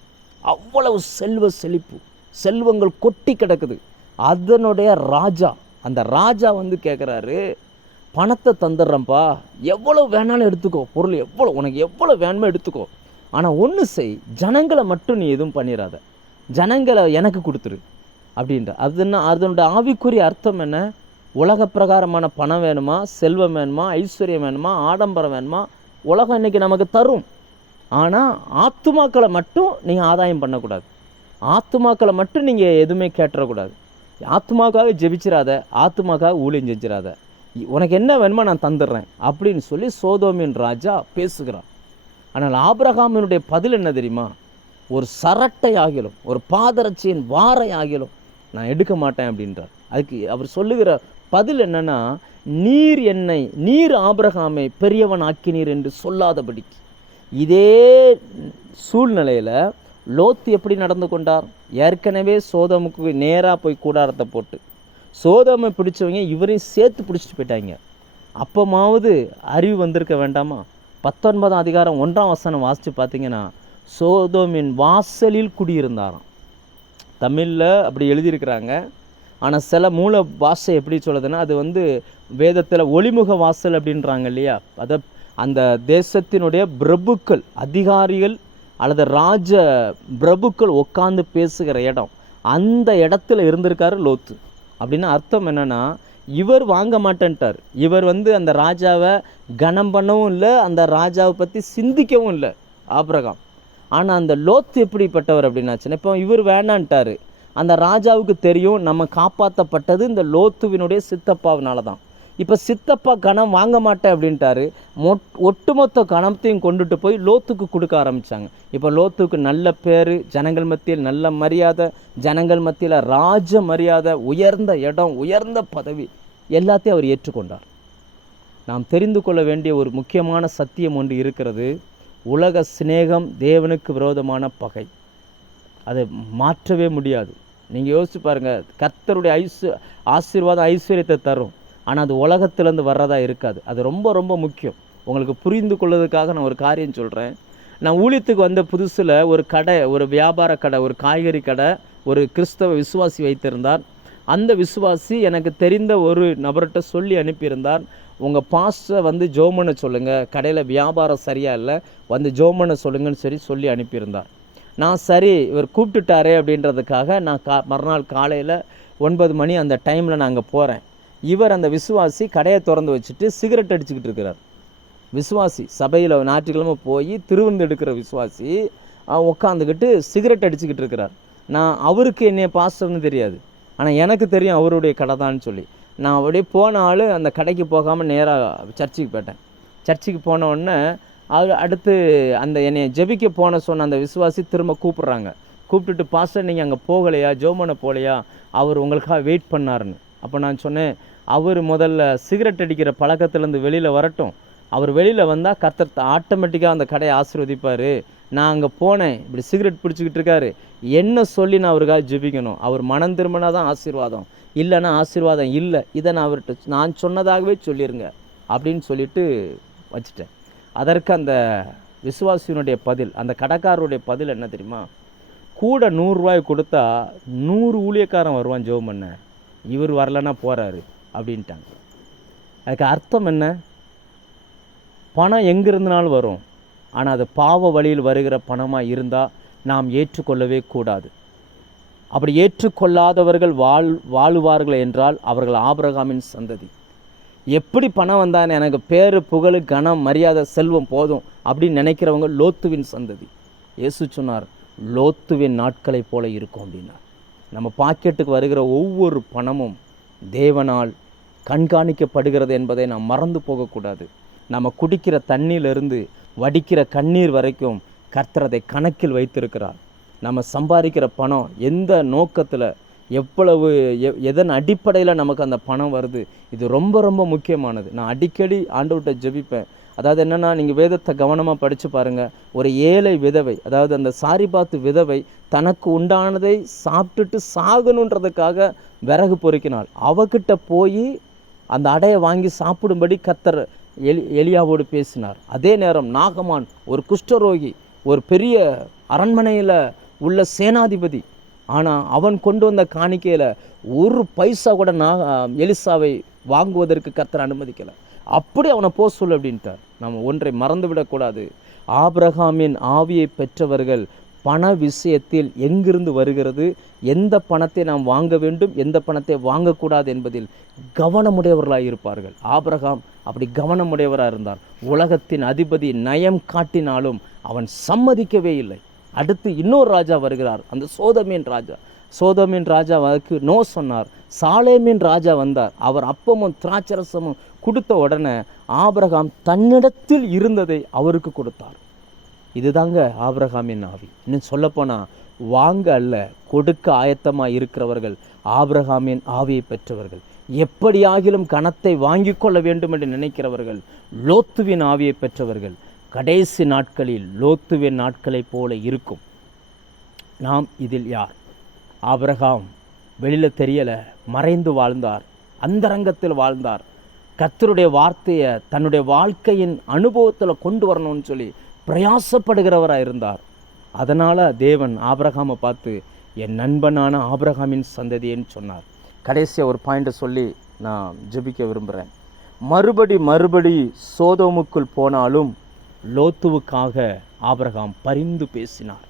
அவ்வளவு செல்வ செழிப்பு, செல்வங்கள் கொட்டி கிடக்குது. அதனுடைய ராஜா, அந்த ராஜா வந்து கேட்குறாரு, பணத்தை தந்துடுறேன்ப்பா, எவ்வளோ வேணாலும் எடுத்துக்கோ, பொருள் எவ்வளோ உனக்கு எவ்வளோ வேணுமோ எடுத்துக்கோ, ஆனால் ஒன்று செய், ஜனங்களை மட்டும் நீ எதுவும் பண்ணிடாத, ஜனங்களை எனக்கு கொடுத்துரு அப்படின்ற. அதனுடைய ஆவிக்குரிய அர்த்தம் என்ன? உலக பிரகாரமான பணம் வேணுமா, செல்வம் வேணுமா, ஐஸ்வர்யம் வேணுமா, ஆடம்பரம் வேணுமா, உலகம் இன்றைக்கி நமக்கு தரும். ஆனால் ஆத்துமாக்களை மட்டும் நீங்கள் ஆதாயம் பண்ணக்கூடாது, ஆத்துமாக்களை மட்டும் நீங்கள் எதுவுமே கேட்டுறக்கூடாது. ஆத்துமாக்காக ஜெபிச்சிடாத, ஆத்துமாக்காக ஊழியம் செஞ்சிடாத, உனக்கு என்ன வேணுமோ நான் தந்துடுறேன் அப்படின்னு சொல்லி சோதோமின் ராஜா பேசுகிறான். ஆனால் ஆபிரகாமினுடைய பதில் என்ன தெரியுமா? ஒரு சரட்டை ஆகிலும், ஒரு பாதரட்சியின் வாரை ஆகிலும் நான் எடுக்க மாட்டேன் அப்படின்றார். அதுக்கு அவர் சொல்லுகிற பதில் என்னன்னா, நீர் ஆபிரகாமை பெரியவன் ஆக்கினீர் என்று சொல்லாதபடிக்கு. இதே சூழ்நிலையில் லோத்து எப்படி நடந்து கொண்டார்? ஏற்கனவே சோதோமுக்கு நேராக போய் கூடாரத்தை போட்டு சோதோமை பிடிச்சவங்க இவரையும் சேர்த்து பிடிச்சிட்டு போயிட்டாங்க. அப்பமாவது அறிவு வந்திருக்க வேண்டாமா? 19ஆம் அதிகாரம் 1ஆம் வசனம் வாசித்து பார்த்தீங்கன்னா, சோதோமின் வாசலில் குடியிருந்தாராம். தமிழில் அப்படி எழுதியிருக்கிறாங்க. ஆனால் சில மூல பாஷை எப்படி சொல்லுதுன்னா, அது வந்து வேதத்தில் ஒளிமுக வாசல் அப்படின்றாங்க இல்லையா? அதை அந்த தேசத்தினுடைய பிரபுக்கள், அதிகாரிகள் அல்லது ராஜ பிரபுக்கள் உட்காந்து பேசுகிற இடம், அந்த இடத்துல இருந்திருக்காரு லோத்து. அப்படின்னு அர்த்தம் என்னன்னா, இவர் வாங்க மாட்டேன்ட்டார். இவர் வந்து அந்த ராஜாவை கனம் பண்ணவும் இல்லை, அந்த ராஜாவை பற்றி சிந்திக்கவும் இல்லை ஆபிரகாம். ஆனால் அந்த லோத்து எப்படிப்பட்டவர் அப்படின்னாச்சுன்னா, இப்போ இவர் வேணான்ட்டார். அந்த ராஜாவுக்கு தெரியும் நம்ம காப்பாற்றப்பட்டது இந்த லோத்துவினுடைய சித்தப்பாவினால தான். இப்போ சித்தப்பா கணம் வாங்க மாட்டேன் அப்படின்ட்டாரு. ஒட்டுமொத்த கணத்தையும் கொண்டுட்டு போய் லோத்துக்கு கொடுக்க ஆரம்பித்தாங்க. இப்போ லோத்துக்கு நல்ல பேர், ஜனங்கள் மத்தியில் நல்ல மரியாதை, ஜனங்கள் மத்தியில் ராஜ மரியாதை, உயர்ந்த இடம், உயர்ந்த பதவி, எல்லாத்தையும் அவர் ஏற்றுக்கொண்டார். நாம் தெரிந்து கொள்ள வேண்டிய ஒரு முக்கியமான சத்தியம் ஒன்று இருக்கிறது. உலக சிநேகம் தேவனுக்கு விரோதமான பகை. அதை மாற்றவே முடியாது. நீங்கள் யோசிச்சு பாருங்கள், கர்த்தருடைய ஆசீர்வாதம் ஐஸ்வர்யத்தை தரும், ஆனால் அது உலகத்திலேருந்து வர்றதா இருக்காது. அது ரொம்ப ரொம்ப முக்கியம். உங்களுக்கு புரிந்து கொள்வதற்காக நான் ஒரு காரியம் சொல்கிறேன். நான் ஊழியத்துக்கு வந்த புதுசில் ஒரு கடை, ஒரு வியாபார கடை, ஒரு காய்கறி கடை ஒரு கிறிஸ்தவ விசுவாசி வைத்திருந்தார். அந்த விசுவாசி எனக்கு தெரிந்த ஒரு நபர்கிட்ட சொல்லி அனுப்பியிருந்தார், உங்கள் பாஸ்டரை வந்து ஜோமனை சொல்லுங்கள், கடையில் வியாபாரம் சரியாக இல்லை, வந்து ஜோமனை சொல்லுங்கன்னு சொல்லி அனுப்பியிருந்தார். நான் சரி இவர் கூப்பிட்டுட்டாரே அப்படின்றதுக்காக நான் மறுநாள் காலையில் 9 மணி அந்த டைமில் நான் அங்கே போகிறேன். இவர் அந்த விசுவாசி கடையை திறந்து வச்சுட்டு சிகரெட் அடிச்சுக்கிட்டு இருக்கிறார். விசுவாசி சபையில் ஞாயிற்றுக்கிழமை போய் திருவிருந்து எடுக்கிற விசுவாசி உட்காந்துக்கிட்டு சிகரெட் அடிச்சுக்கிட்டு இருக்கிறார். நான் அவருக்கு என்னைய பாஸ்டர்னு தெரியாது, ஆனால் எனக்கு தெரியும் அவருடைய கடை தான்னு சொல்லி நான் அப்படியே போன ஆள் அந்த கடைக்கு போகாமல் நேராக சர்ச்சுக்கு போயிட்டேன். சர்ச்சுக்கு போன உடனே அடுத்து அந்த என்னை ஜெபிக்க சொன்ன அந்த விசுவாசி திரும்ப கூப்பிட்றாங்க. கூப்பிட்டுட்டு, பாஸ்டர் நீங்கள் அங்கே போகலையா, ஜோமனை போகலையா, அவர் உங்களுக்காக வெயிட் பண்ணாருன்னு. அப்போ நான் சொன்னேன், அவர் முதல்ல சிகரெட் அடிக்கிற பழக்கத்துலேருந்து வெளியில் வரட்டும், அவர் வெளியில் வந்தால் கர்த்தர் ஆட்டோமேட்டிக்காக அந்த கடையை ஆசீர்வதிப்பார். நான் அங்கே போனேன், இப்படி சிகரெட் பிடிச்சிக்கிட்டு இருக்காரு, என்ன சொல்லி நான் அவருக்காக ஜெபிக்கணும், அவர் மனம் திரும்பினா தான் ஆசீர்வாதம், இல்லைன்னா ஆசீர்வாதம் இல்லை, இதை நான் சொன்னதாகவே சொல்லிடுங்க அப்படின்னு சொல்லிட்டு வச்சுட்டேன். அதற்கு அந்த விசுவாசியினுடைய பதில், அந்த கடைக்காரருடைய பதில் என்ன தெரியுமா? கூட 100 ரூபாய் கொடுத்தா 100 ஊழியக்காரன் வருவான் ஜெபம் பண்ண, இவர் வரலன்னா போகிறாரு அப்படின்ட்டாங்க. அதுக்கு அர்த்தம் என்ன? பணம் எங்கிருந்தனாலும் வரும், ஆனால் அது பாவ வழியில் வருகிற பணமாக இருந்தால் நாம் ஏற்றுக்கொள்ளவே கூடாது. அப்படி ஏற்றுக்கொள்ளாதவர்கள் வாழுவார்கள் என்றால் அவர்கள் ஆபிரகாமின் சந்ததி. எப்படி பணம் வந்தானே எனக்கு பேரு புகழ் கனம் மரியாதை செல்வம் போதும் அப்படின்னு நினைக்கிறவங்க லோத்துவின் சந்ததி. இயேசு சொன்னார், லோத்துவின் நாட்களை போல இருக்கும் அப்படின்னார். நம்ம பாக்கெட்டுக்கு வருகிற ஒவ்வொரு பணமும் தேவனால் கண்காணிக்கப்படுகிறது என்பதை நாம் மறந்து போகக்கூடாது. நம்ம குடிக்கிற தண்ணியிலிருந்து வடிக்கிற கண்ணீர் வரைக்கும் கர்த்தர் அதை கணக்கில் வைத்திருக்கிறார். நம்ம சம்பாதிக்கிற பணம் எந்த நோக்கத்தில் எவ்வளவு எதன் அடிப்படையில் நமக்கு அந்த பணம் வருது, இது ரொம்ப ரொம்ப முக்கியமானது. நான் அடிக்கடி ஆண்டவர்கிட்ட ஜெபிப்பேன். அதாவது என்னென்னா, நீங்கள் வேதத்தை கவனமாக படித்து பாருங்கள். ஒரு ஏழை விதவை, அதாவது அந்த சாரிபாத்து விதவை தனக்கு உண்டானதை சாப்பிட்டுட்டு சாகணுன்றதுக்காக விறகு பொறுக்கினாள். அவகிட்ட போய் அந்த அடையை வாங்கி சாப்பிடும்படி கர்த்தர் எலியாவோடு பேசினார். அதே நேரம் நாகமான் ஒரு குஷ்டரோகி, ஒரு பெரிய அரண்மனையில் உள்ள சேனாதிபதி. ஆனால் அவன் கொண்டு வந்த காணிக்கையில் ஒரு பைசா கூட எலிசாவை வாங்குவதற்கு கர்த்தர் அனுமதிக்கலை. அப்படி அவனை போக சொல்லு அப்படின்ட்டார். நம்ம ஒன்றை மறந்து விடக்கூடாது. ஆபிரகாமின் ஆவியை பெற்றவர்கள் பண விஷயத்தில் எங்கிருந்து வருகிறது, எந்த பணத்தை நாம் வாங்க வேண்டும், எந்த பணத்தை வாங்கக்கூடாது என்பதில் கவனமுடையவர்களாக இருப்பார்கள். ஆபிரகாம் அப்படி கவனமுடையவராக இருந்தார். உலகத்தின் அதிபதி நயம் காட்டினாலும் அவன் சம்மதிக்கவே இல்லை. அடுத்து இன்னொரு ராஜா வருகிறார், அந்த சோதோமின் ராஜா. சோதோமின் ராஜாவுக்கு நோ சொன்னார். சாலேமின் ராஜா வந்தார். அவர் அப்பமும் திராட்சரசமும் கொடுத்த உடனே ஆபிரகாம் தன்னிடத்தில் இருந்ததை அவருக்கு கொடுத்தார். இதுதாங்க ஆபிரகாமின் ஆவி. இன்னும் சொல்லப்போனால் வாங்க அல்ல, கொடுக்க ஆயத்தமாக இருக்கிறவர்கள் ஆபிரகாமின் ஆவியை பெற்றவர்கள். எப்படியாகிலும் கணத்தை வாங்கி கொள்ள வேண்டும் என்று நினைக்கிறவர்கள் லோத்துவின் ஆவியை பெற்றவர்கள். கடைசி நாட்களில் லோத்துவின் நாட்களைப் போல இருக்கும். நாம் இதில் யார்? ஆபிரகாம் வெளியில் தெரியலை, மறைந்து வாழ்ந்தார், அந்தரங்கத்தில் வாழ்ந்தார். கர்த்தருடைய வார்த்தையை தன்னுடைய வாழ்க்கையின் அனுபவத்தில் கொண்டு வரணும்னு சொல்லி பிரயாசப்படுகிறவராக இருந்தார். அதனால் தேவன் ஆபிரகாமை பார்த்து என் நண்பனான ஆபிரகாமின் சந்ததின்னு சொன்னார். கடைசியாக ஒரு பாயிண்ட்டை சொல்லி நான் ஜெபிக்க விரும்புகிறேன். மறுபடி சோதோமுக்குள் போனாலும் லோத்துவுக்காக ஆபிரகாம் பரிந்து பேசினார்.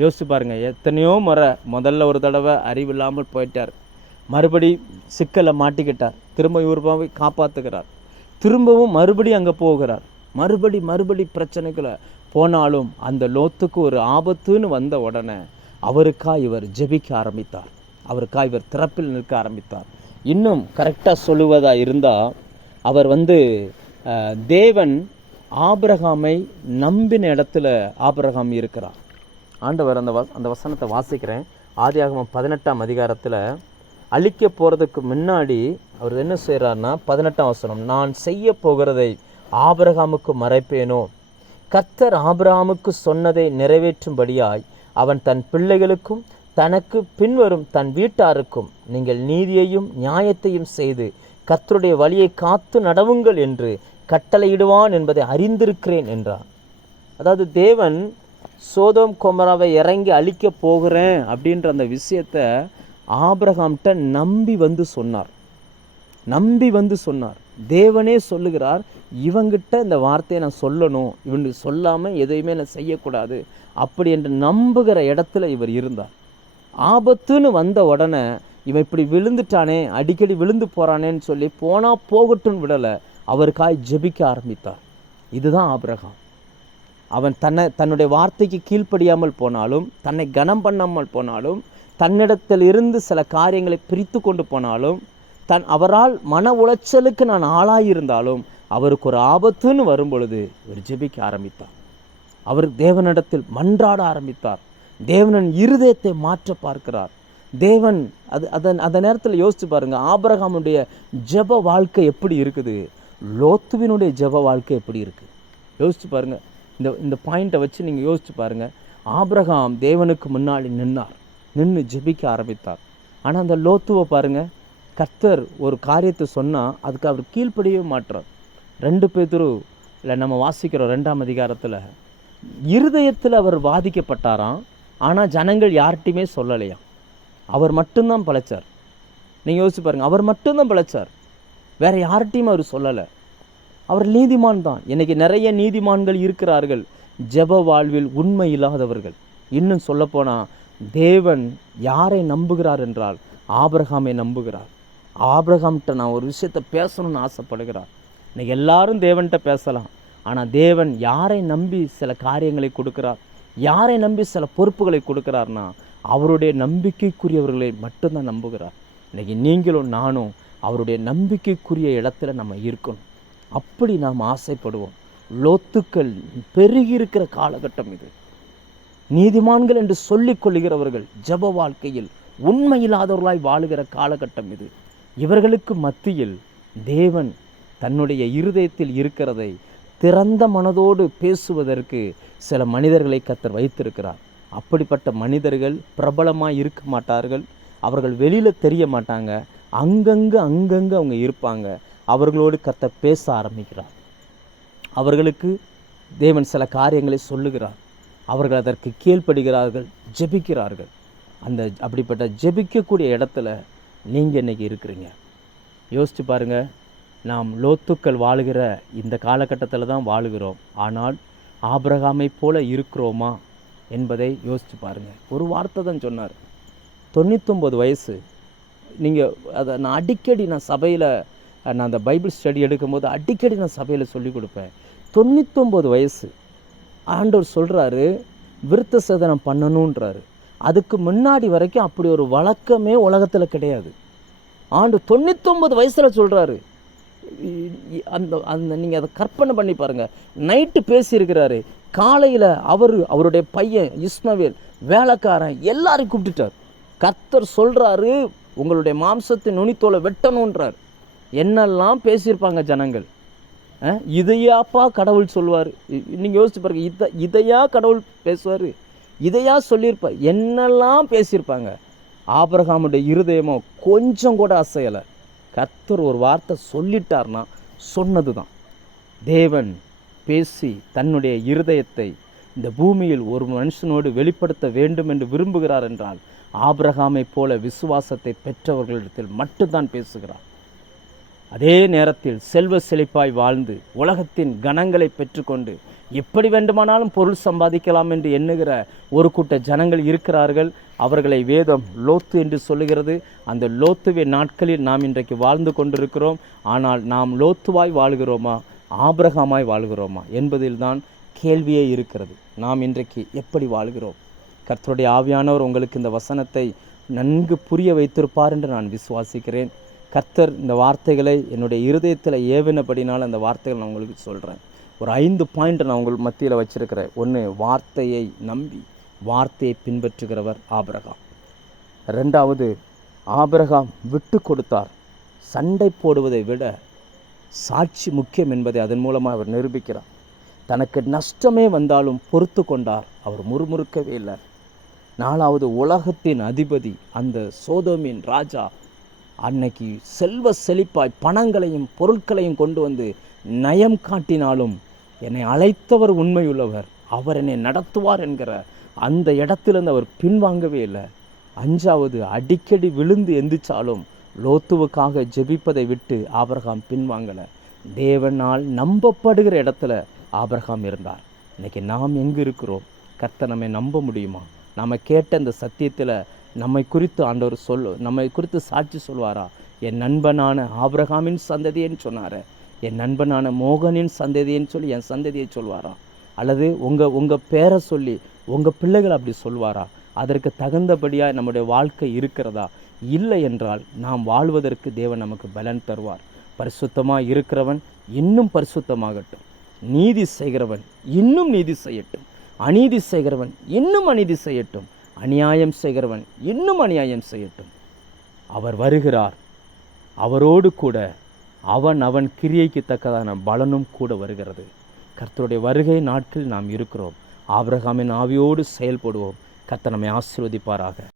யோசிச்சு பாருங்கள், எத்தனையோ முறை முதல்ல ஒரு தடவை அறிவில்லாமல் போயிட்டார், மறுபடி சிக்கலை மாட்டிக்கிட்டார், திரும்ப இவருமாவை காப்பாற்றுகிறார், திரும்பவும் மறுபடி அங்கே போகிறார், மறுபடி பிரச்சனைகளை போனாலும் அந்த லோத்துக்கு ஒரு ஆபத்துன்னு வந்த உடனே அவருக்காக இவர் ஜெபிக்க ஆரம்பித்தார், அவருக்காக இவர் திறப்பில் நிற்க ஆரம்பித்தார். இன்னும் கரெக்டாக சொல்லுவதாக இருந்தால் அவர் தேவன் ஆபிரகாமை நம்பின இடத்துல ஆபிரகாம் இருக்கிறார். ஆண்டவர் அந்த வசனத்தை வாசிக்கிறேன். ஆதியாகமம் 18ஆம் அதிகாரத்தில் அழிக்க போகிறதுக்கு முன்னாடி அவர் என்ன செய்கிறார்னா, 18ஆம் வசனம், நான் செய்ய போகிறதை ஆபிரகாமுக்கு மறைப்பேனோ? கர்த்தர் ஆபிரகாமுக்கு சொன்னதை நிறைவேற்றும்படியாய் அவன் தன் பிள்ளைகளுக்கும் தனக்கு பின்வரும் தன் வீட்டாருக்கும் நீங்கள் நீதியையும் நியாயத்தையும் செய்து கர்த்தருடைய வழியை காத்து நடவுங்கள் என்று கட்டளையிடுவான் என்பதை அறிந்திருக்கிறேன் என்றார். அதாவது தேவன் சோதோம் கொமராவை இறங்கி அழிக்க போகிறேன் அப்படின்ற அந்த விஷயத்தை ஆபிரகாம்கிட்ட நம்பி வந்து சொன்னார். தேவனே சொல்லுகிறார், இவங்கிட்ட இந்த வார்த்தையை நான் சொல்லணும், இவனுக்கு சொல்லாமல் எதையுமே நான் செய்யக்கூடாது அப்படி என்று நம்புகிற இடத்துல இவர் இருந்தார். ஆபத்துன்னு வந்த உடனே இவன் இப்படி விழுந்துட்டானே, அடிக்கடி விழுந்து போகிறானேன்னு சொல்லி போனால் போகட்டும்னு விடலை, அவருக்காய் ஜெபிக்க ஆரம்பித்தார். இதுதான் ஆபிரகாம். அவன் தன்னுடைய வார்த்தைக்கு கீழ்ப்படியாமல் போனாலும், தன்னை கனம் பண்ணாமல் போனாலும், தன்னிடத்தில் இருந்து சில காரியங்களை பிரித்து கொண்டு போனாலும், அவரால் மன உளைச்சலுக்கு நான் ஆளாயிருந்தாலும் அவருக்கு ஒரு ஆபத்துன்னு வரும் பொழுது இவர் ஜெபிக்க ஆரம்பித்தார். அவர் தேவனிடத்தில் மன்றாட ஆரம்பித்தார். தேவனின் இருதயத்தை மாற்ற பார்க்கிறார். தேவன் அந்த நேரத்தில் யோசிச்சு பாருங்க, ஆபிரகாமுடைய ஜெப வாழ்க்கை எப்படி இருக்குது, லோத்துவினுடைய ஜெப வாழ்க்கை எப்படி இருக்குது யோசிச்சு பாருங்க. இந்த பாயிண்ட்டை வச்சு நீங்கள் யோசிச்சு பாருங்கள். ஆபிரகாம் தேவனுக்கு முன்னாடி நின்று ஜெபிக்க ஆரம்பித்தார். ஆனால் அந்த லோத்துவை பாருங்கள், கர்த்தர் ஒரு காரியத்தை சொன்னால் அதுக்கு அவர் கீழ்ப்படியவே மாட்டார். 2 பேதுருல நம்ம வாசிக்கிறோம் 2ஆம் அதிகாரத்தில், இருதயத்தில் அவர் பாதிக்கப்பட்டாராம், ஆனால் ஜனங்கள் யார்கிட்டையுமே சொல்லலையாம். அவர் மட்டும்தான் பிழைச்சார். நீங்கள் யோசிச்சு பாருங்கள், அவர் மட்டும்தான் பிழைச்சார், வேறு யார்கிட்டையும் அவர் சொல்லலை. அவர் நீதிமான் தான். இன்றைக்கி நிறைய நீதிமான்கள் இருக்கிறார்கள், ஜெப வாழ்வில் உண்மை இல்லாதவர்கள். இன்னும் சொல்லப்போனால் தேவன் யாரை நம்புகிறார் என்றால் ஆபிரகாமை நம்புகிறார். ஆபிரகாம்கிட்ட நான் ஒரு விஷயத்தை பேசணும்னு ஆசைப்படுகிறார். இன்றைக்கி எல்லாரும் தேவன்கிட்ட பேசலாம், ஆனால் தேவன் யாரை நம்பி சில காரியங்களை கொடுக்கிறார், யாரை நம்பி சில பொறுப்புகளை கொடுக்கிறார்னா அவருடைய நம்பிக்கைக்குரியவர்களை மட்டும்தான் நம்புகிறார். இன்றைக்கி நீங்களும் நானும் அவருடைய நம்பிக்கைக்குரிய இடத்துல நம்ம இருக்கணும். அப்படி நாம் ஆசைப்படுவோம். லோத்துக்கள் பெருகி இருக்கிற காலகட்டம் இது. நீதிமான்கள் என்று சொல்லிக் கொள்கிறவர்கள் ஜெப வாழ்க்கையில் உண்மையில்லாதவர்களாய் வாழுகிற காலகட்டம் இது. இவர்களுக்கு மத்தியில் தேவன் தன்னுடைய இருதயத்தில் இருக்கிறதை திறந்த மனதோடு பேசுவதற்கு சில மனிதர்களை கர்த்தர் வைத்திருக்கிறார். அப்படிப்பட்ட மனிதர்கள் பிரபலமாக இருக்க மாட்டார்கள், அவர்கள் வெளியில் தெரிய மாட்டாங்க, அங்கங்கே அவங்க இருப்பாங்க. அவர்களோடு கர்த்தர் பேச ஆரம்பிக்கிறார். அவர்களுக்கு தேவன் சில காரியங்களை சொல்லுகிறார். அவர்கள் அதற்கு கீழ்ப்படுகிறார்கள், ஜெபிக்கிறார்கள். அப்படிப்பட்ட ஜெபிக்கக்கூடிய இடத்துல நீங்கள் இன்றைக்கி இருக்கிறீங்க. யோசித்து பாருங்கள், நாம் லோத்துக்கள் வாழுகிற இந்த காலகட்டத்தில் தான் வாழுகிறோம். ஆனால் ஆபிரகாமை போல இருக்கிறோமா என்பதை யோசித்து பாருங்கள். ஒரு வார்த்தை தான் சொன்னார், 99 வயசு. நீங்கள் அதை நான் அடிக்கடி சபையில் நான் அந்த பைபிள் ஸ்டடி எடுக்கும்போது அடிக்கடி நான் சபையில் சொல்லி கொடுப்பேன். 99 வயசு ஆண்டவர் சொல்கிறாரு விருத்த சேதனம் பண்ணணுன்றாரு. அதுக்கு முன்னாடி வரைக்கும் அப்படி ஒரு வழக்கமே உலகத்தில் கிடையாது. ஆண்டு 99 வயசில் சொல்கிறாரு. அந்த நீங்கள் அதை கற்பனை பண்ணி பாருங்கள். நைட்டு பேசியிருக்கிறாரு, காலையில் அவருடைய பையன் இஸ்மவேல் வேலைக்காரன் எல்லாரையும் கூப்பிட்டுட்டார். கர்த்தர் சொல்கிறாரு உங்களுடைய மாம்சத்தின் நுனித்தோலை வெட்டணுன்றார். என்னெல்லாம் பேசியிருப்பாங்க ஜனங்கள். இதையாப்பா கடவுள் சொல்லுவார். நீங்கள் யோசிச்சு பாருங்க, இதையா கடவுள் பேசுவார், இதையா சொல்லியிருப்பார், என்னெல்லாம் பேசியிருப்பாங்க. ஆபிரகாமுடைய இருதயமோ கொஞ்சம் கூட அசையலை. கர்த்தர் ஒரு வார்த்தை சொல்லிட்டார்னா சொன்னது தான். தேவன் பேசி தன்னுடைய இருதயத்தை இந்த பூமியில் ஒரு மனுஷனோடு வெளிப்படுத்த வேண்டும் என்று விரும்புகிறார் என்றால் ஆபிரகாமை போல விசுவாசத்தை பெற்றவர்களிடத்தில் மட்டும்தான் பேசுகிறார். அதே நேரத்தில் செல்வ செழிப்பாய் வாழ்ந்து உலகத்தின் கணங்களை பெற்றுக்கொண்டு எப்படி வேண்டுமானாலும் பொருள் சம்பாதிக்கலாம் என்று எண்ணுகிற ஒரு கூட்ட ஜனங்கள் இருக்கிறார்கள். அவர்களை வேதம் லோத்து என்று சொல்லுகிறது. அந்த லோத்துவின் நாட்களில் நாம் இன்றைக்கு வாழ்ந்து கொண்டிருக்கிறோம். ஆனால் நாம் லோத்துவாய் வாழ்கிறோமா, ஆபிரகாமாய் வாழ்கிறோமா என்பதில்தான் கேள்வியே இருக்கிறது. நாம் இன்றைக்கு எப்படி வாழ்கிறோம்? கர்த்தருடைய ஆவியானவர் உங்களுக்கு இந்த வசனத்தை நன்கு புரிய வைத்திருப்பார் என்று நான் விசுவாசிக்கிறேன். கர்த்தர் இந்த வார்த்தைகளை என்னுடைய இருதயத்தில் ஏவினபடினால் அந்த வார்த்தைகள் நான் உங்களுக்கு சொல்கிறேன். ஒரு 5 பாயிண்ட் நான் உங்கள் மத்தியில் வச்சிருக்கிறேன். 1, வார்த்தையை நம்பி வார்த்தையை பின்பற்றுகிறவர் ஆபிரகாம். 2வது, ஆபிரகாம் விட்டு கொடுத்தார். சண்டை போடுவதை விட சாட்சி முக்கியம் என்பதை அதன் மூலமாக அவர் நிரூபிக்கிறார். தனக்கு நஷ்டமே வந்தாலும் பொறுத்து கொண்டார், அவர் முறுமுறுக்கவே இல்லை. 4வது, உலகத்தின் அதிபதி அந்த சோதோமின் ராஜா அன்னைக்கு செல்வ செழிப்பாய் பணங்களையும் பொருட்களையும் கொண்டு வந்து நயம் காட்டினாலும் என்னை அழைத்தவர் உண்மையுள்ளவர், அவர் என்னை நடத்துவார் என்கிற அந்த இடத்திலிருந்து அவர் பின்வாங்கவே இல்லை. 5வது, அடிக்கடி விழுந்து எந்திரிச்சாலும் லோத்துவுக்காக ஜெபிப்பதை விட்டு ஆபிரகாம் பின்வாங்கலை. தேவனால் நம்பப்படுகிற இடத்துல ஆபிரகாம் இருந்தார். இன்னைக்கு நாம் எங்கே இருக்கிறோம்? கர்த்தர் நம்மை நம்ப முடியுமா? நம்ம கேட்ட இந்த சத்தியத்தில் நம்மை குறித்து ஆண்டவர் நம்மை குறித்து சாட்சி சொல்வாரா? என் நண்பனான ஆபிரகாமின் சந்ததியன்னு சொன்னார், என் நண்பனான மோகனின் சந்ததின்னு சொல்லி என் சந்ததியை சொல்வாரா? அல்லது உங்கள் பேரை சொல்லி உங்கள் பிள்ளைகள் அப்படி சொல்வாரா? அதற்கு தகுந்தபடியாக நம்முடைய வாழ்க்கை இருக்கிறதா? இல்லை என்றால் நாம் வாழ்வதற்கு தேவன் நமக்கு பலன் தருவார். பரிசுத்தமாக இருக்கிறவன் இன்னும் பரிசுத்தமாகட்டும், நீதி செய்கிறவன் இன்னும் நீதி செய்யட்டும், அநீதி செய்கிறவன் இன்னும் அநீதி செய்யட்டும், அநியாயம் செய்கிறவன் இன்னும் அநியாயம் செய்யட்டும். அவர் வருகிறார், அவரோடு கூட அவன் கிரியைக்கு தக்கதான பலனும் கூட வருகிறது. கர்த்தருடைய வருகை நாட்களில் நாம் இருக்கிறோம். ஆபிரகாமின் ஆவியோடு செயல்படுவோம். கர்த்தர் நம்மை ஆசீர்வதிப்பாராக.